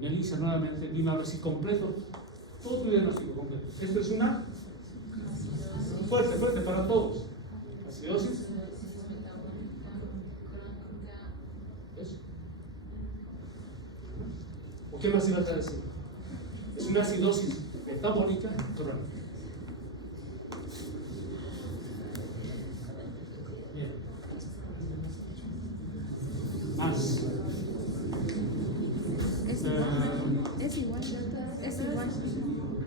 Melissa, nuevamente, dime a ver si completo todo tu diagnóstico completo. Esto es una fuerte para todos. Acidosis. Eso. ¿O qué más iba a decir? Es una acidosis metabólica crónica. Bien. Más. Es igual.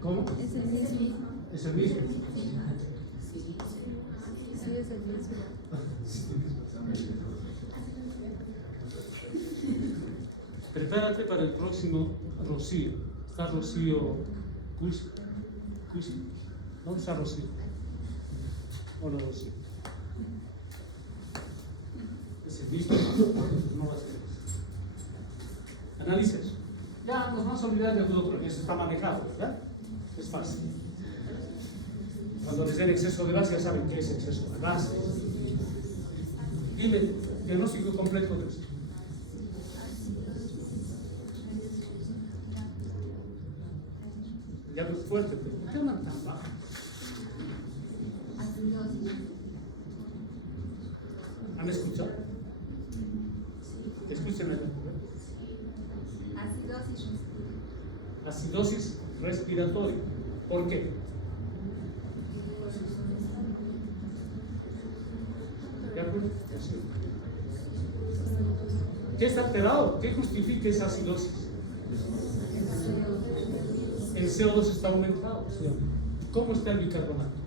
¿Cómo? Es el mismo. Es el mismo. Sí, es el mismo. Prepárate para el próximo Rocío. Está Rocío Cusi. ¿Dónde está Rocío? Hola, Rocío. Es el mismo. No va a ser eso. Analiza eso. Ya nos vamos a olvidar de todo, porque eso está manejado, ¿ya? Es fácil. Cuando les den exceso de base, ya saben qué es exceso de base. Dime, diagnóstico completo de esto. Ya no es fuerte, pero ¿por qué andan tan bajo? ¿Han escuchado? Escúchenme. Acidosis respiratoria. ¿Por qué? ¿Qué está alterado? ¿Qué justifica esa acidosis? El CO2 está aumentado. ¿Cómo está el bicarbonato?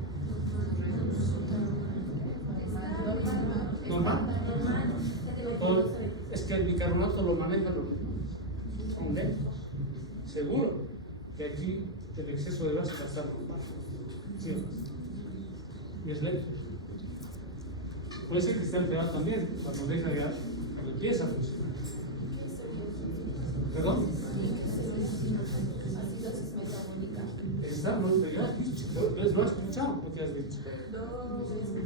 ¿Normal? Es que el bicarbonato lo manejan los riñones. Son lentos. Seguro que aquí el exceso de base va a estar normal. ¿Sí? Y es lento. Puede ser que esté alterado también cuando deja ya, cuando empieza a funcionar. ¿Perdón? Está, no, ya has dicho, lo has escuchado, lo que has dicho.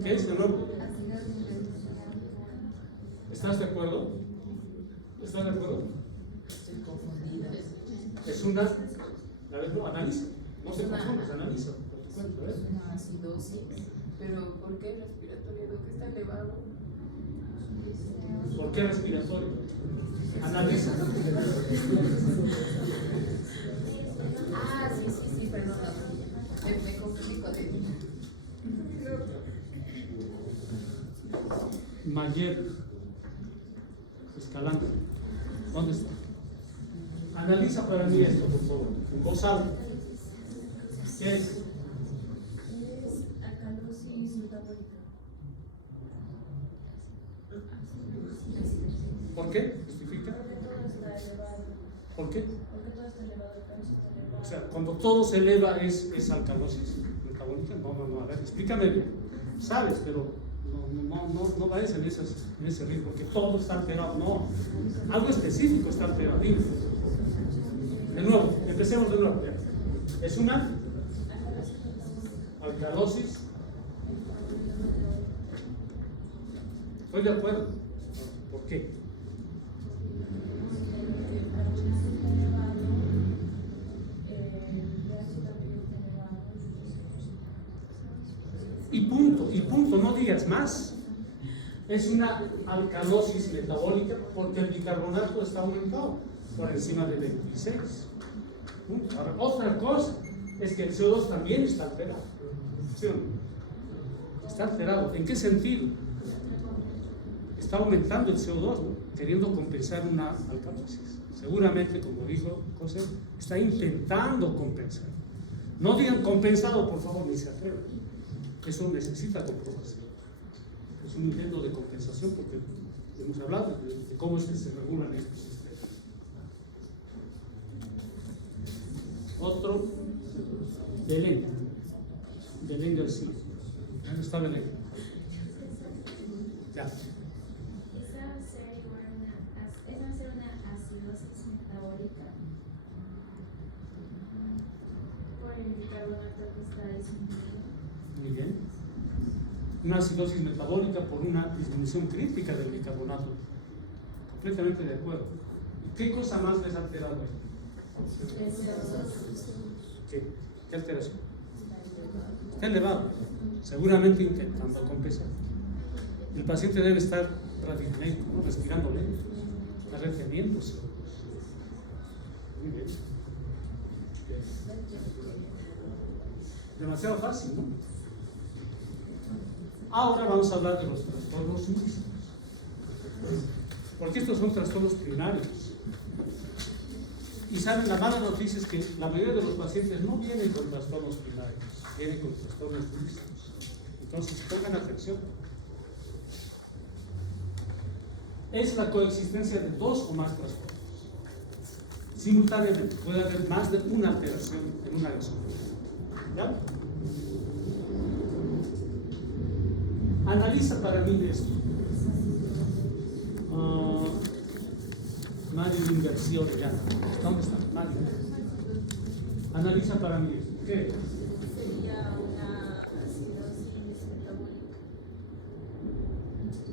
¿Qué es de nuevo? ¿Estás de acuerdo? ¿Estás de acuerdo? Estoy confundida. Es una, a ver, no, analiza, no se confundas, analiza. Es una acidosis, pero ¿por qué respiratoria? ¿Por qué está elevado? ¿Por qué respiratorio? Analiza. Ayer, Escalante, ¿dónde está? Analiza para mí esto, por favor, en voz alta. ¿Qué es? Es alcalosis metabólica. ¿Por qué? ¿Justifica? Porque todo está elevado. ¿Por qué? Porque todo está elevado, el cálcio está elevado. O sea, cuando todo se eleva es alcalosis metabólica. No, a ver, explícame bien. Sabes, pero no vayas en ese ritmo, porque todo está alterado. No, algo específico está alterado. Dime. De nuevo, empecemos de nuevo. Es una alcalosis. Estoy de acuerdo. ¿Por qué? Y punto, no digas más. Es una alcalosis metabólica porque el bicarbonato está aumentado por encima de 26. Ahora, otra cosa es que el CO2 también está alterado. ¿Sí o no? Está alterado. ¿En qué sentido? Está aumentando el CO2, ¿no? Queriendo compensar una alcalosis. Seguramente, como dijo José, está intentando compensar. No digan compensado, por favor, ni se atrevan. Eso necesita comprobación. Es un intento de compensación porque hemos hablado de cómo es que se regulan estos sistemas. Otro, Belén García. ¿Dónde está Belén? Ya. Esa va a ser una acidosis metabólica por el bicarbonato que está disminuyendo. Muy bien. Una acidosis metabólica por una disminución crítica del bicarbonato. Completamente de acuerdo. ¿Y qué cosa más les ha alterado ahí? ¿Qué alteración? Está elevado. Seguramente intentando compensar. El paciente debe estar radicalmente, ¿no? Respirando lento, está reteniéndose. Muy bien. Demasiado fácil, ¿no? Ahora vamos a hablar de los trastornos mixtos, porque estos son trastornos primarios. Y saben, la mala noticia es que la mayoría de los pacientes no vienen con trastornos primarios, vienen con trastornos mixtos. Entonces, pongan atención. Es la coexistencia de dos o más trastornos. Simultáneamente puede haber más de una alteración en una gasolina. ¿Ya? Analiza para mí esto. Marilyn García Orellana. ¿Dónde está? Marilyn. Analiza para mí esto. ¿Qué? Sería una acidosis metabólica.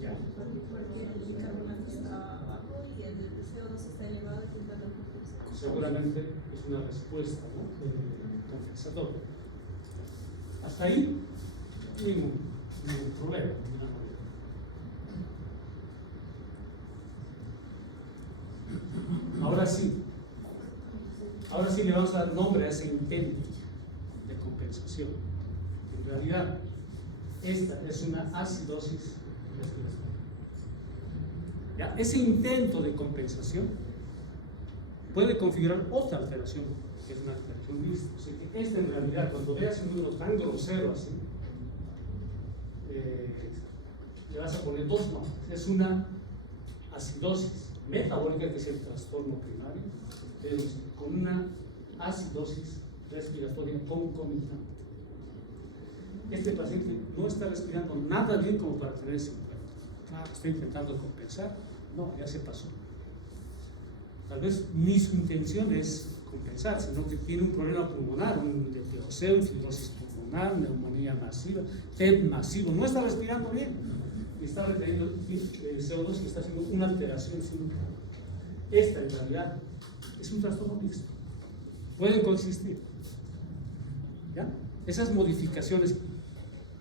Ya. Porque el bicarbonato está bajo y el CO2 está elevado y intentando compensar. Seguramente es una respuesta, ¿no? Compensador. Hasta ahí, ningún problema. Ahora sí le vamos a dar nombre a ese intento de compensación. En realidad, esta es una acidosis respiratoria. Ya, ese intento de compensación puede configurar otra alteración, que es una alteración mixta. O sea que esta en realidad, cuando veas un número tan grosero así, le vas a poner dos nombres. Es una acidosis metabólica, que es el trastorno primario, pero con una acidosis respiratoria concomitante. Este paciente no está respirando nada bien como para tener ese encuentro. Claro, está intentando compensar. No, ya se pasó. Tal vez ni su intención es compensar, sino que tiene un problema pulmonar, un deteoseo, fibrosis pulmonar, neumonía masiva, TEP masivo. No está respirando bien. Está reteniendo el CO2 y está haciendo una alteración simultánea. Esta en realidad es un trastorno mixto. Pueden coexistir. ¿Ya? Esas modificaciones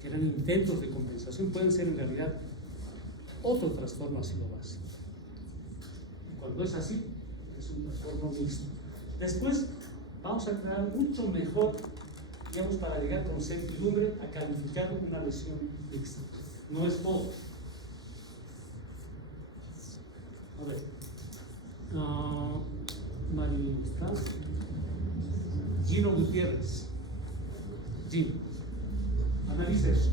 que eran intentos de compensación pueden ser en realidad otro trastorno ácido básico. Y cuando es así, es un trastorno mixto. Después vamos a crear mucho mejor, digamos, para llegar con certidumbre a calificar una lesión mixta. No es todo. A ver. María está. Gino Gutiérrez. Gino. Analiza eso.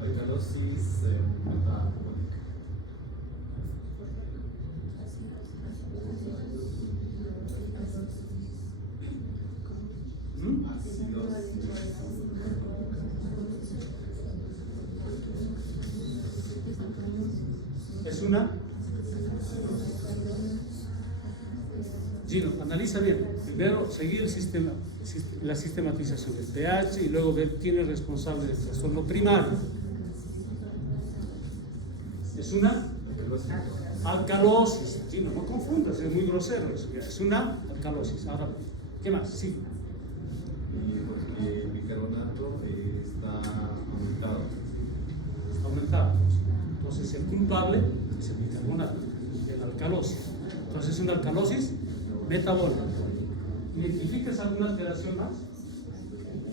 Alcalosis metabólica. Es una. Gino, analiza bien. Primero, seguir el sistema, la sistematización del pH y luego ver quién es responsable del trastorno primario. Es una alcalosis. Gino, no confundas, es muy grosero eso. Es una alcalosis. Ahora, ¿qué más? Sí. Y porque el bicarbonato está aumentado. Aumentado. Entonces el culpable es el bicarbonato, la alcalosis. Entonces es una alcalosis metabólica. ¿Identificas alguna alteración más?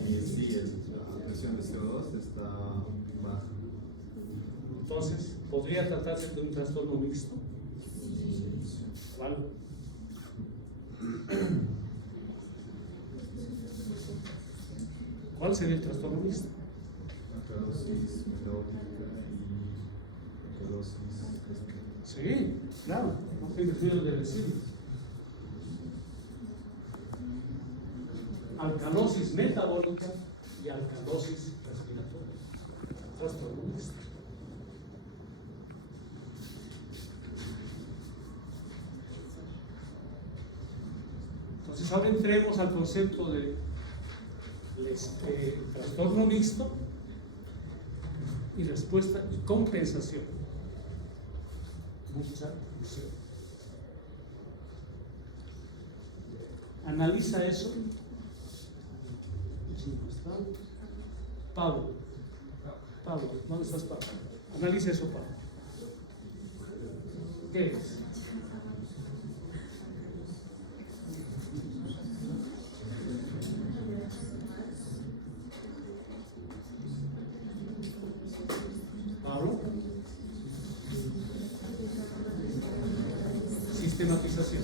Y sí, la presión de CO2 está baja. Entonces, ¿podría tratarse de un trastorno mixto? ¿Vale? ¿Cuál sería el trastorno mixto? Alcalosis metabólica y alcalosis respiratoria. Sí, claro, no tengo miedo de decirlo. Alcalosis metabólica y alcalosis respiratoria. Trastorno mixto. Entonces ahora entremos al concepto de trastorno mixto y respuesta y compensación. Mucha atención. Analiza eso. Pablo, ¿dónde estás, Pablo? Analiza eso, Pablo. ¿Qué es? Pablo. Sistematización.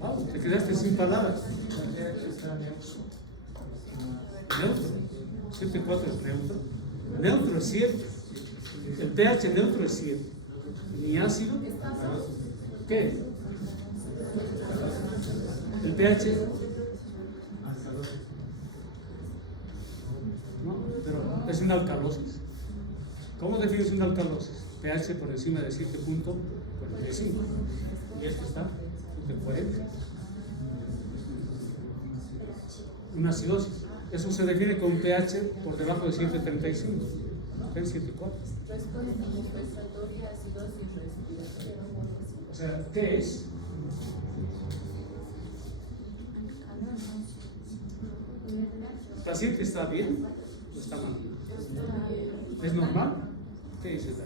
Pablo, te quedaste sin palabras. Neutro. 7,4 es neutro. Neutro es 7. El pH neutro es 7. Ni ácido. ¿Qué? El pH. No, pero es una alcalosis. ¿Cómo defines una alcalosis? pH por encima de 7.45. Y esto está de 40. Una acidosis. Eso se define con un pH por debajo de 7.35. En 7.4. Respuesta compensatoria, acidosis respiratoria. O sea, ¿qué es? ¿El paciente está bien o está mal? ¿Es normal? ¿Qué dice la?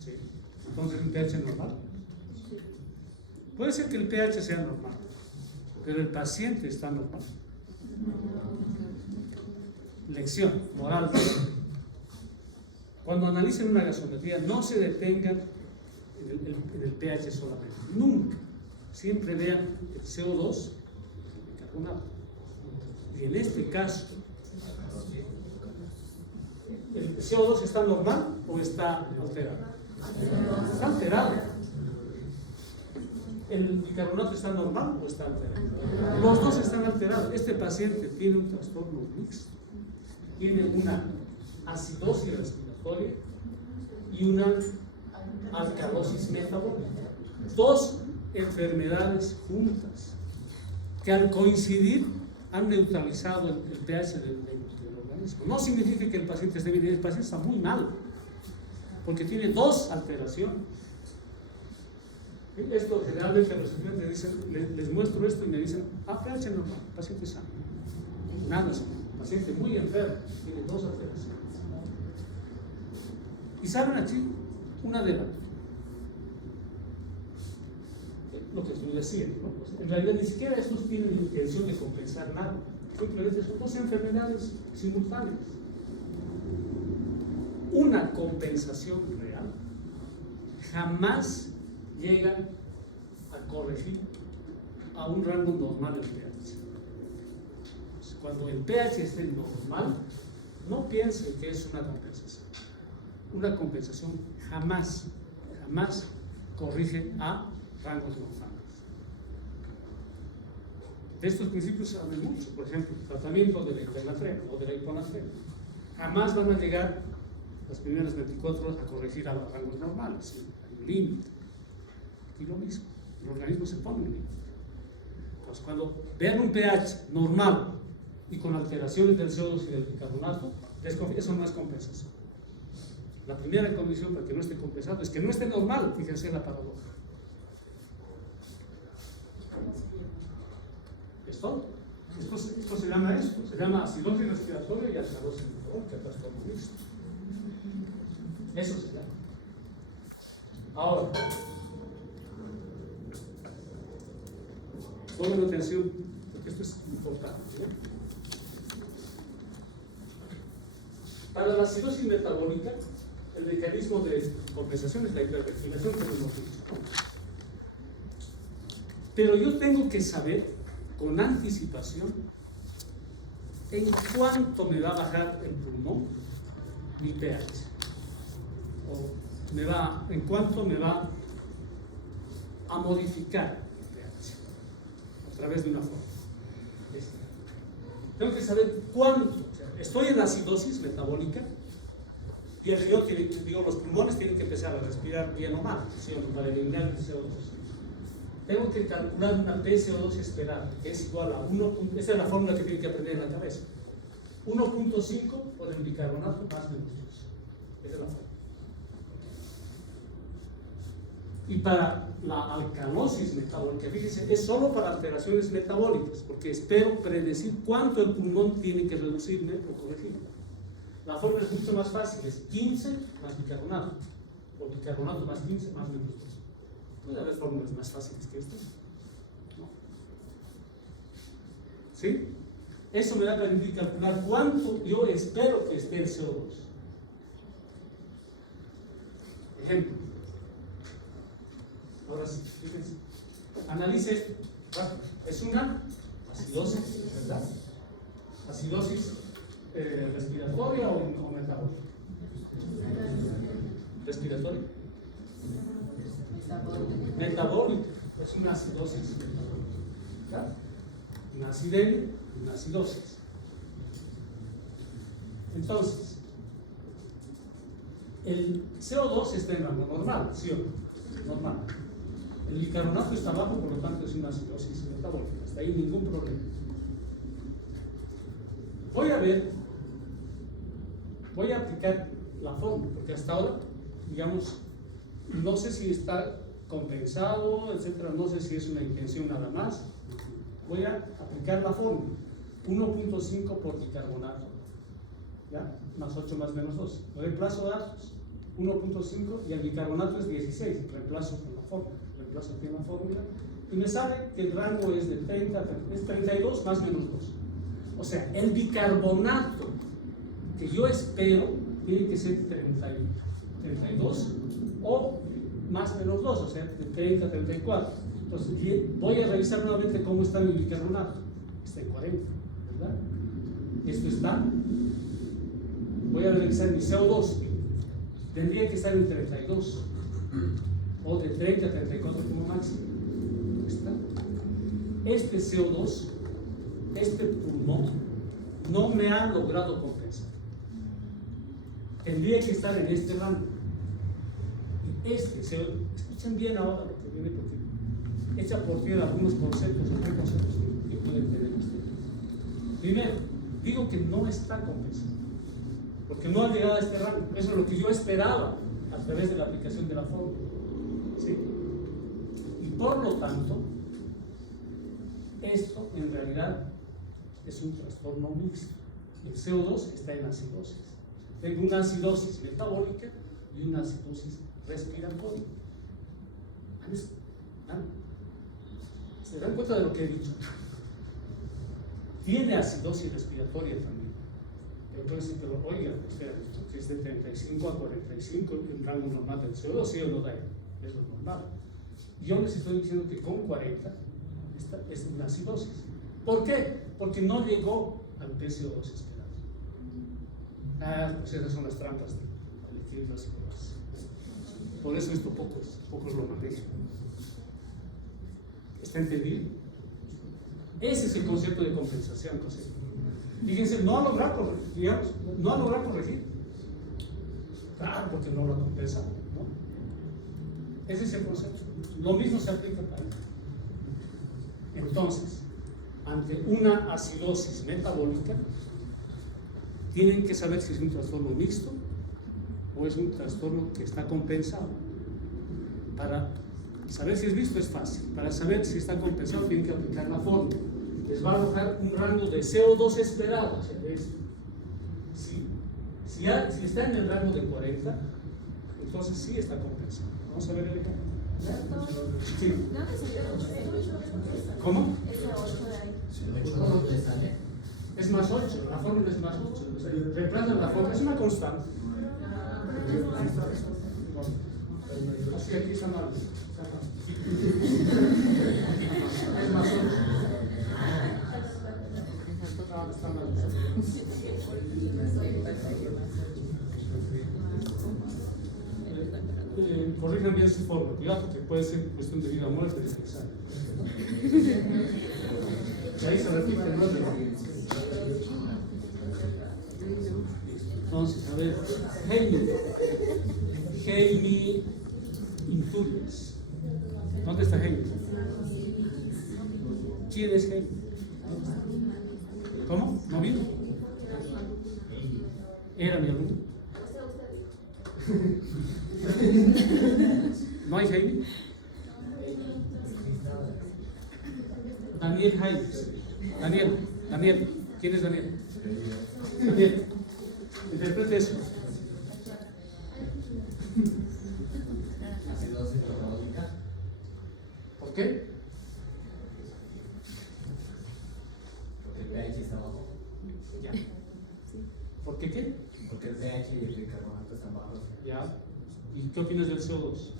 Sí. Entonces, ¿un pH normal? Puede ser que el pH sea normal, pero el paciente está normal. Lección moral. Cuando analicen una gasometría, no se detengan en el pH solamente. Nunca. Siempre vean el CO2, el bicarbonato. Y en este caso, ¿el CO2 está normal o está alterado? Está alterado. ¿El bicarbonato está normal o está alterado? Los dos están alterados. Este paciente tiene un trastorno mixto. Tiene una acidosis respiratoria y una alcalosis metabólica. Dos enfermedades juntas que al coincidir han neutralizado el pH del organismo. No significa que el paciente esté bien, el paciente está muy mal porque tiene dos alteraciones. Esto generalmente los estudiantes dicen, les muestro esto y me dicen, pH normal, paciente sano. Nada sano, paciente muy enfermo, tiene dos alteraciones. Y saben aquí una de las, lo que tú decías, ¿no? Pues en realidad ni siquiera estos tienen intención de compensar nada, simplemente son dos enfermedades simultáneas. Una compensación real jamás llega a corregir a un rango normal del pH. Cuando el pH esté normal, no piense que es una compensación. Una compensación jamás corrige a rangos normales. De estos principios se habla mucho. Por ejemplo, el tratamiento de la hipernatremia o de la hiponatremia. Jamás van a llegar las primeras 24 horas a corregir a los rangos normales. Hay un límite. Y lo mismo, el organismo se pone un límite. Entonces, cuando vean un pH normal y con alteraciones del CO2 y del bicarbonato, eso no es compensación. La primera condición para que no esté compensado es que no esté normal. Fíjense la paradoja. Esto se llama esto, se llama acidosis respiratoria y alcalosis metabólica, trastorno mixto. Eso se llama. Ahora, pongan atención, porque esto es importante, ¿no? Para la acidosis metabólica, el mecanismo de compensación es la hiperventilación, que lo hemos dicho. Pero yo tengo que saber con anticipación en cuánto me va a bajar el pulmón mi pH, o en cuánto me va a modificar el pH a través de una forma. Tengo que saber cuánto. O sea, estoy en la acidosis metabólica y el río los pulmones tienen que empezar a respirar bien o mal, ¿sí? Para eliminar el CO2. Tengo que calcular una PCO2 esperada, que es igual a 1. Esa es la fórmula que tienen que aprender en la cabeza. 1.5 por el bicarbonato más menos 2. Esa es la fórmula. Y para la alcalosis metabólica, fíjense, es solo para alteraciones metabólicas, porque espero predecir cuánto el pulmón tiene que reducirme o corregirme. La fórmula es mucho más fácil, es 15 más bicarbonato, o bicarbonato más 15 más menos 2. Puede haber fórmulas más fáciles que esto, ¿no? ¿Sí? Eso me va a permitir calcular cuánto yo espero que esté el CO2. Ejemplo. Ahora sí, fíjense. Analice esto. Es una acidosis, ¿verdad? Acidosis respiratoria o metabólica. Respiratoria. Metabólica. Es una acidosis metabólica. ¿Verdad? Una acidemia y una acidosis. Entonces, el CO2 está en rango normal, ¿sí o no? Normal. El bicarbonato está abajo, por lo tanto es una acidosis metabólica. Hasta ahí ningún problema. Voy a aplicar la fórmula, porque hasta ahora, digamos, no sé si está compensado, etcétera, no sé si es una intención nada más. Voy a aplicar la fórmula. 1.5 por bicarbonato, ¿ya? Más 8 más menos 2. Reemplazo datos. 1.5 y el bicarbonato es 16. Reemplazo con la fórmula. Reemplazo aquí en la fórmula. Y me sale que el rango es de 30, es 32 más menos 2. O sea, el bicarbonato que yo espero tiene que ser 32 o más menos 2, o sea, de 30 a 34. Entonces, voy a revisar nuevamente cómo está mi bicarbonato. Está en 40, ¿verdad? Esto está. Voy a revisar mi CO2. Tendría que estar en 32 o de 30 a 34 como máximo. ¿Está? Este CO2, este pulmón, no me ha logrado compensar. Tendría que estar en este rango. Y este CO2, escuchen bien ahora lo que viene porque echa por tierra algunos conceptos o preconceptos que pueden tener ustedes. Primero, digo que no está compensado, porque no ha llegado a este rango. Eso es lo que yo esperaba a través de la aplicación de la fórmula. ¿Sí? Y por lo tanto, esto en realidad es un trastorno mixto. El CO2 está en acidosis. Tengo una acidosis metabólica y una acidosis respiratoria. ¿Se dan cuenta de lo que he dicho? Tiene acidosis respiratoria también. Entonces, pero oiga, usted ha dicho que es de 35 a 45 el rango normal del CO2, ¿sí o no da? Es lo normal. Yo les estoy diciendo que con 40 esta es una acidosis. ¿Por qué? Porque no llegó al PCO2 esperado. Pues esas son las trampas del equilibrio de acidosis. Por eso esto pocos lo manejan. ¿Está entendido? Ese es el concepto de compensación, José. Fíjense, no ha logrado corregir. Claro, porque no lo ha compensado, ¿no? Ese es el concepto. Lo mismo se aplica para él. Entonces, ante una acidosis metabólica, tienen que saber si es un trastorno mixto o es un trastorno que está compensado. Para saber si es mixto es fácil. Para saber si está compensado, tienen que aplicar la fórmula. Les va a arrojar un rango de CO2 esperado. O sea, si está en el rango de 40, entonces sí está compensado. Vamos a ver el ejemplo. Sí. ¿Dónde salió el 8? ¿Cómo? Ese 8 de ahí. Es más 8, la fórmula es más 8. O sea, reemplazan la fórmula, es una constante. Así aquí está mal. Es más 8. No, está mal. Corrijan bien su forma, cuidado, porque puede ser cuestión de vida o muerte de pensar. Y ahí se repite, ¿no? Entonces, a ver, Jaime Inturias. ¿Dónde está Jaime? ¿Quién es Jaime? ¿Cómo? ¿No vino? Era mi alumno. ¿No hay Jaime? Daniel Jaimes. Daniel. ¿Quién es Daniel? Daniel. Interprete eso. ¿Por qué? Porque el pH está bajo. Ya. ¿Por qué qué? Porque el pH y el bicarbonato están bajos. Ya. ¿Y qué opinas del CO2?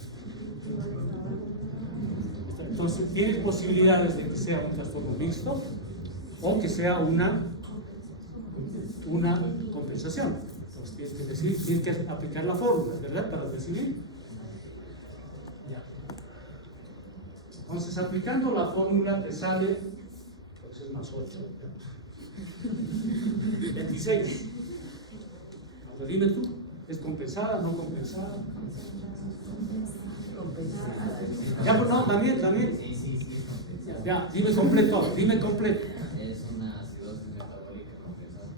Entonces, tienes posibilidades de que sea un trastorno mixto o que sea una compensación. Entonces, tienes que decidir, tienes que aplicar la fórmula, ¿verdad? Para decidir. Ya. Entonces, aplicando la fórmula te sale, pues es más 8, 26. Ahora dime tú, ¿es compensada, no compensada? Ya, pues no, Daniel. Sí, Ya, dime completo. es una acidosis metabólica compensada.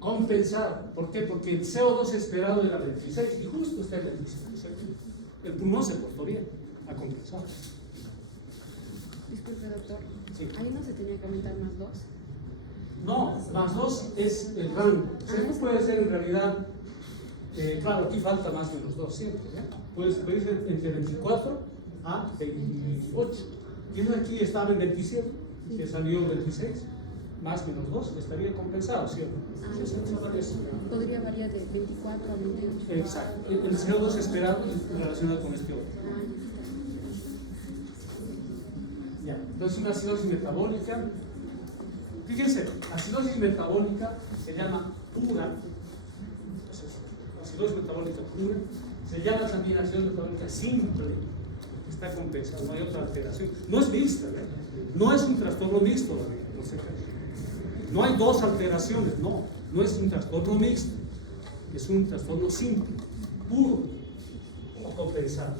Compensar. ¿Por qué? Porque el CO2 esperado era 26 y justo está en 26. El pulmón se portó bien, ha compensado. Disculpe, doctor. Sí. Ahí no se tenía que aumentar más 2. No, más 2 es el rango. O sea, esto puede ser en realidad, claro, aquí falta más menos 2 siempre. Puede ser entre 24 a 28. ¿Quién aquí estaba en 27? Que salió 26. Más menos 2 estaría compensado, ¿sí o no? Podría variar de 24 a 28. Exacto. El CO2 esperado relacionado con este otro. Ya. Entonces, una acidosis metabólica. Fíjense, acidosis metabólica se llama pura. Entonces, acidosis metabólica pura. Se llama también acidosis metabólica simple. Está compensado, no hay otra alteración. No es mixta, ¿eh? No es un trastorno mixto, no sé qué. No hay dos alteraciones, no es un trastorno mixto, es un trastorno simple, puro o compensado.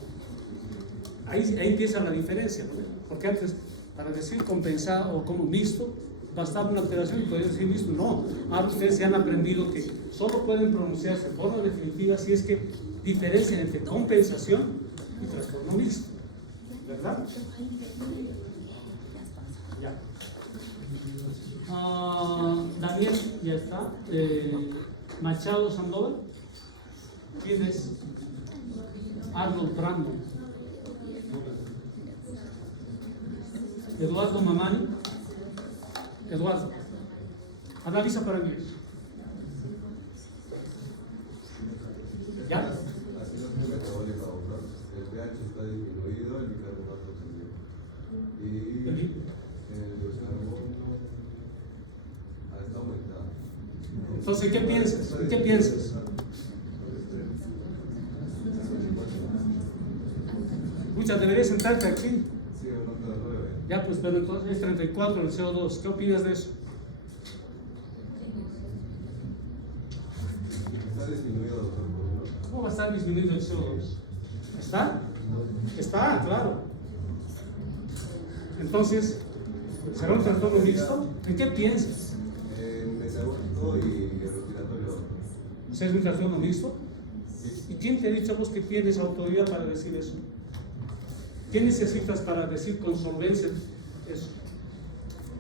Ahí empieza la diferencia, ¿no? Porque antes, para decir compensado o como mixto, bastaba una alteración y podía decir mixto. No, ahora ustedes se han aprendido que solo pueden pronunciarse de forma definitiva si es que diferencian entre compensación y trastorno mixto, ¿verdad? Ya. Daniel, ya está. Machado Sandoval. ¿Quién es? Arnold Brandon. Eduardo Mamani. Eduardo, analiza para mí. ¿Ya? Acidosis metabólica otra. El pH está disminuido, el bicarbonato también. Y el carbono está aumentado. Entonces, ¿qué piensas? ¿Qué piensas? Muchas, deberías sentarte aquí. Sí, anota 9. Ya, pues, pero entonces es 34 el CO2. ¿Qué opinas de eso? Está disminuido, doctor, por uno. ¿Cómo va a estar disminuido el CO2? ¿Está? Está, claro. Entonces, ¿será un trastorno mixto? ¿En qué piensas? Metabólico y respiratorio. O sea, ¿es un trastorno mixto? ¿Y quién te ha dicho a vos que tienes autoridad para decir eso? ¿Qué necesitas para decir con solvencia eso?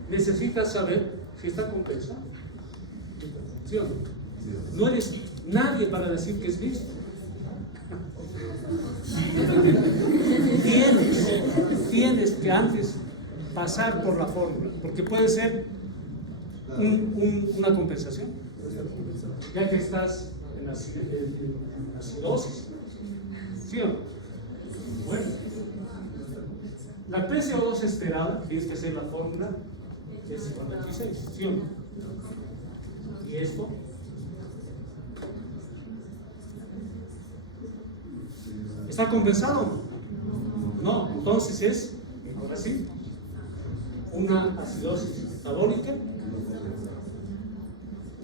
Necesitas saber si está compensado. ¿Sí o no? No eres nadie para decir que es mixto. Tienes que antes pasar por la fórmula, porque puede ser una compensación, ya que estás en la acidosis. ¿Sí o no? Bueno, la PCO2 esperada, tienes que hacer la fórmula, es 56, ¿sí o no? Y esto ¿está compensado? No, entonces es, ahora sí, una acidosis metabólica.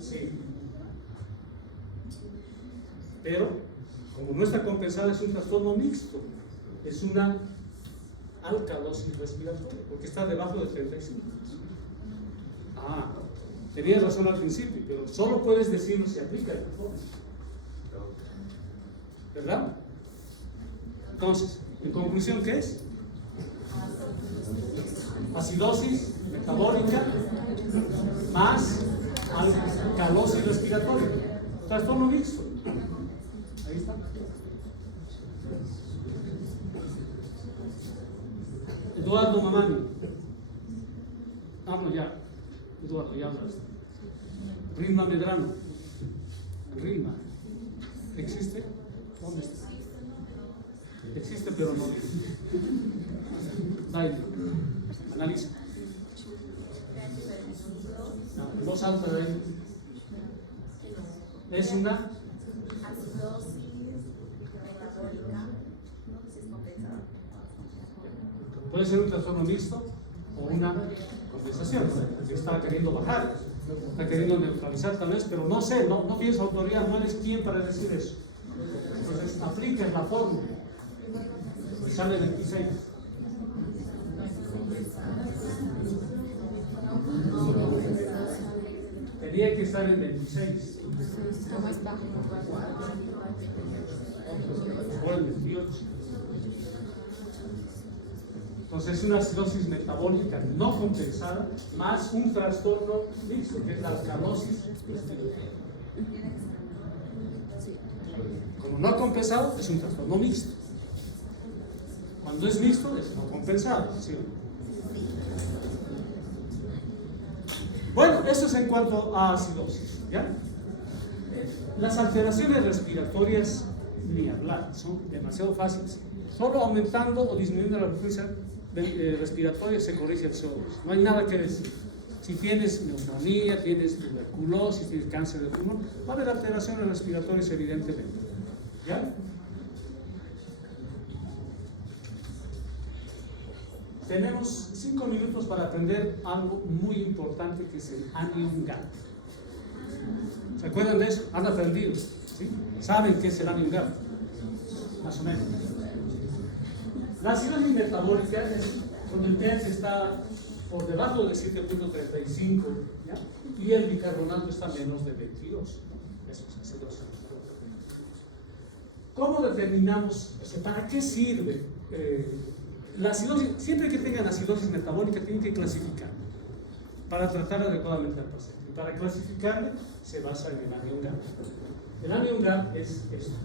Sí. Pero, como no está compensada, es un trastorno mixto. Es una alcalosis respiratoria, porque está debajo de 35. Ah, tenías razón al principio, pero solo puedes decirlo si aplica el informe. ¿Verdad? Entonces, en conclusión, ¿qué es? Acidosis metabólica más alcalosis respiratoria. Trastorno mixto. Ahí está. Eduardo Mamani. Ah, no, ya. Eduardo, ya hablaste. Rilma Medrano. Rilma. ¿Existe? ¿Dónde está? Existe, pero no. Dale, analiza. En voz alta de ahí. Es una Acidosis metabólica descompensada. puede ser un trastorno mixto o una compensación, que está queriendo bajar, está queriendo neutralizar tal vez, pero no sé, no tienes autoridad, no eres quien para decir eso. Entonces, aplicas la fórmula. Sale 26. Tenía que estar en 26. Está más bajo. Ahora en 28. Entonces es una acidosis metabólica no compensada más un trastorno mixto, que es la alcalosis. Como no compensado, es un trastorno mixto. Cuando es mixto, es no compensado. ¿Sí? Bueno, eso es en cuanto a acidosis. ¿Ya? Las alteraciones respiratorias, ni hablar, son demasiado fáciles. Solo aumentando o disminuyendo la frecuencia respiratoria se corrige el CO2. No hay nada que decir. Si tienes neumonía, tienes tuberculosis, tienes cáncer de pulmón, va a haber alteraciones respiratorias evidentemente. ¿Ya? Tenemos 5 minutos para aprender algo muy importante que es el anion gap. ¿Se acuerdan de eso? Han aprendido, ¿sí? ¿Saben qué es el anion gap? Más o menos. La acidosis metabólica es cuando el pH está por debajo de 7.35, ¿ya? Y el bicarbonato está menos de 22. Eso es acidosis. ¿Cómo determinamos? O sea, ¿para qué sirve? La acidosis, siempre que tengan acidosis metabólica tienen que clasificar para tratar adecuadamente al paciente. Y para clasificarle se basa en el anion gap. El anion gap es esto.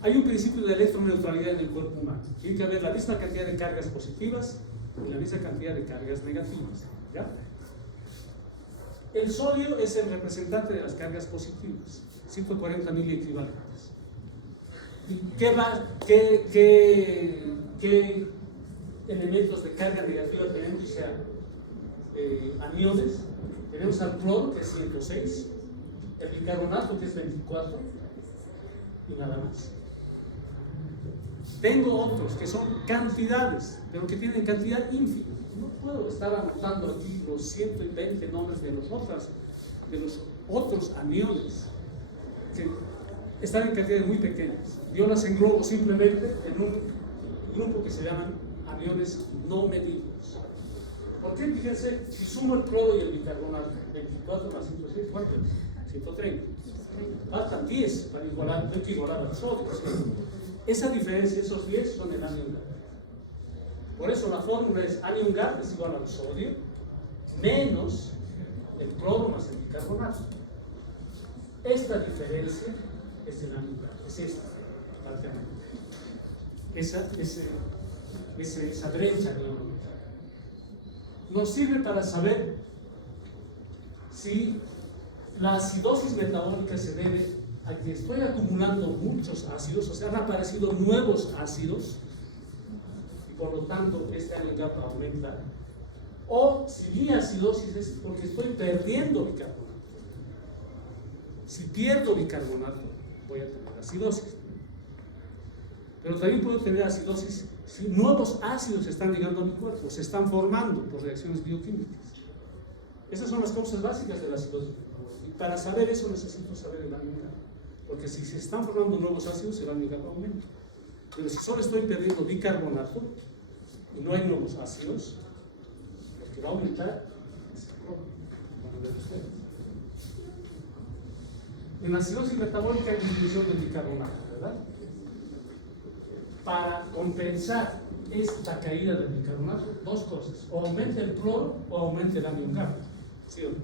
Hay un principio de electroneutralidad en el cuerpo humano. Tiene que haber la misma cantidad de cargas positivas y la misma cantidad de cargas negativas. ¿Ya? El sodio es el representante de las cargas positivas, 140 miliequivalentes. ¿Y qué elementos de carga negativa tenemos? O sea, aniones. Tenemos al cloro, que es 106, el bicarbonato, que es 24, y nada más. Tengo otros que son cantidades, pero que tienen cantidad ínfima. No puedo estar anotando aquí los 120 nombres de los otros aniones, que están en cantidades muy pequeñas. Yo las englobo simplemente en un grupo que se llaman aniones no medidos. ¿Por qué? Fíjense, si sumo el cloro y el bicarbonato, 24 más 106, ¿cuánto es? 130. Faltan 10 para igualar al sodio. Esa diferencia, esos 10 son el anion gap. Por eso la fórmula es anion gap es igual al sodio menos el cloro más el bicarbonato. Esta diferencia es el anion gap, es esta alternativa. Esa brecha nos sirve para saber si la acidosis metabólica se debe a que estoy acumulando muchos ácidos, o sea, han aparecido nuevos ácidos y por lo tanto este anion gap aumenta, o si mi acidosis es porque estoy perdiendo bicarbonato. Si pierdo bicarbonato, voy a tener acidosis. Pero también puedo tener acidosis si nuevos ácidos se están llegando a mi cuerpo, se están formando por reacciones bioquímicas. Esas son las causas básicas de la acidosis. Y para saber eso necesito saber el anion gap. Porque si se están formando nuevos ácidos, el anion gap aumenta. Pero si solo estoy perdiendo bicarbonato y no hay nuevos ácidos, lo que va a aumentar es el cloro. Van a ver ustedes. En la acidosis metabólica hay disminución del bicarbonato, ¿verdad? Para compensar esta caída del bicarbonato, dos cosas: o aumenta el cloro o aumenta el anion gap. ¿Sí o no?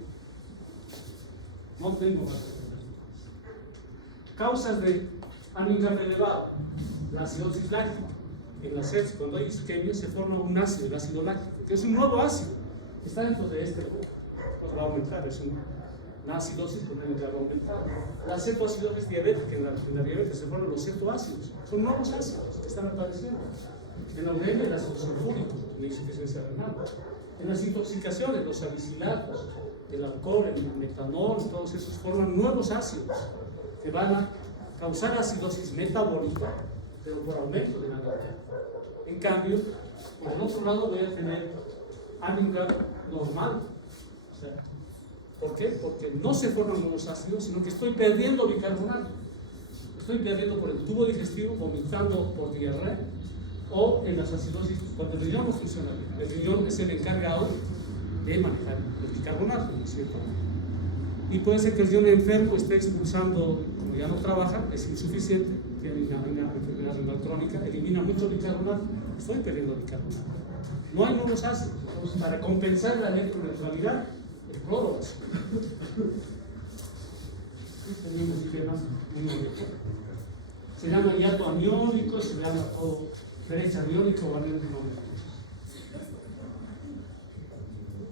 No tengo más. Causas de anion gap elevado: la acidosis láctica. En la sepsis, cuando hay isquemia, se forma un ácido, el ácido láctico, que es un nuevo ácido. Está dentro de este grupo. Pues va a aumentar, es una acidosis con anion gap aumentado. La cetoacidosis diabética, en la diabetes se forman los cetoácidos. Son nuevos ácidos que están apareciendo. En la uremia, el ácido sulfúrico, la insuficiencia renal. En las intoxicaciones, los salicilatos, el alcohol, el metanol, todos esos forman nuevos ácidos que van a causar acidosis metabólica, pero por aumento de la gap. En cambio, por el otro lado voy a tener anion gap normal. O sea, ¿por qué? Porque no se forman nuevos ácidos, sino que estoy perdiendo bicarbonato. Estoy perdiendo por el tubo digestivo, vomitando por diarrea, o en las acidosis, cuando el riñón no funciona bien. El riñón es el encargado de manejar el bicarbonato, ¿no es cierto? Y puede ser que el riñón enfermo esté expulsando, como ya no trabaja, es insuficiente, tiene una enfermedad renal crónica, elimina mucho bicarbonato, estoy perdiendo bicarbonato. No hay nuevos ácidos. Entonces, para compensar la electroneutralidad, el cloro. Tenemos esquemas muy bonitos. Se llama hiato aniónico, se llama todo brecha aniónica o aniónico.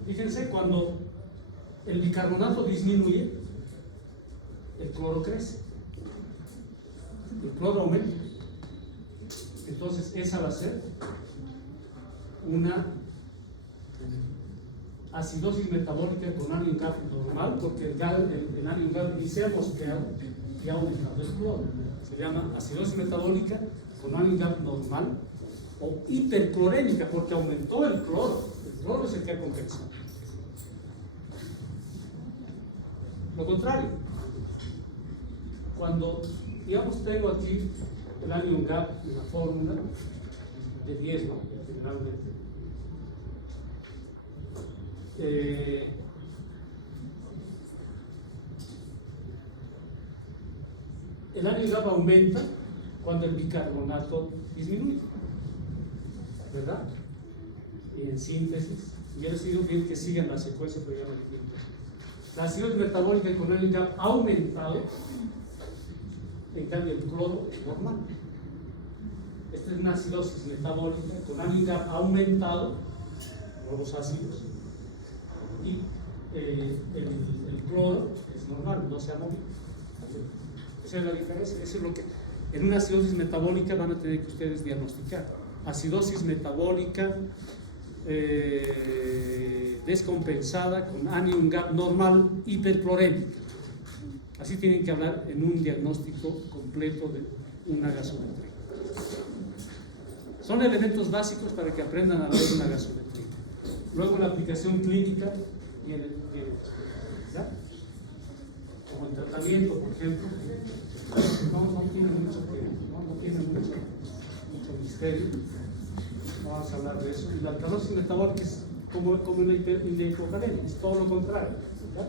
Fíjense, cuando el bicarbonato disminuye, el cloro crece. El cloro aumenta. Entonces, esa va a ser una acidosis metabólica con anion gap normal, porque el anion gap iniciamos que ha aumentado el cloro. Se llama acidosis metabólica con anion gap normal o hiperclorémica, porque aumentó el cloro. El cloro es el que ha compensado. Lo contrario, cuando, digamos, tengo aquí el anion gap en la fórmula de 10, ¿no? Generalmente. El anion gap aumenta cuando el bicarbonato disminuye, ¿verdad? Y en síntesis, yo les digo bien que sigan la secuencia, pero ya no entiendo. La acidosis metabólica con anion gap ha aumentado, en cambio el cloro es normal. Esta es una acidosis metabólica con anion gap ha aumentado, nuevos ácidos, y el cloro es normal, no se ha movido. Esa es la diferencia. Eso es lo que en una acidosis metabólica van a tener que ustedes diagnosticar. Acidosis metabólica descompensada con anion gap normal hiperclorémica. Así tienen que hablar en un diagnóstico completo de una gasometría. Son elementos básicos para que aprendan a leer una gasometría. Luego la aplicación clínica viene, ¿ya? Como el tratamiento, por ejemplo, no tiene mucho misterio. No vamos a hablar de eso. Y la alcalosis metabólica es como una hipocalemia, es todo lo contrario. ¿Ya?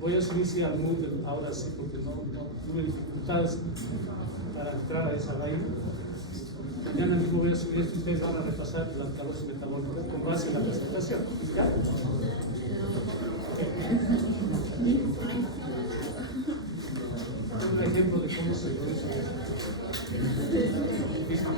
Voy a subir si al mundo ahora sí, porque no tuve dificultades para entrar a esa vaina. Mañana mismo voy a subir esto y ustedes van a repasar la alcalosis metabólica con base en la presentación. ¿Ya? Un ejemplo de cómo se produce esto.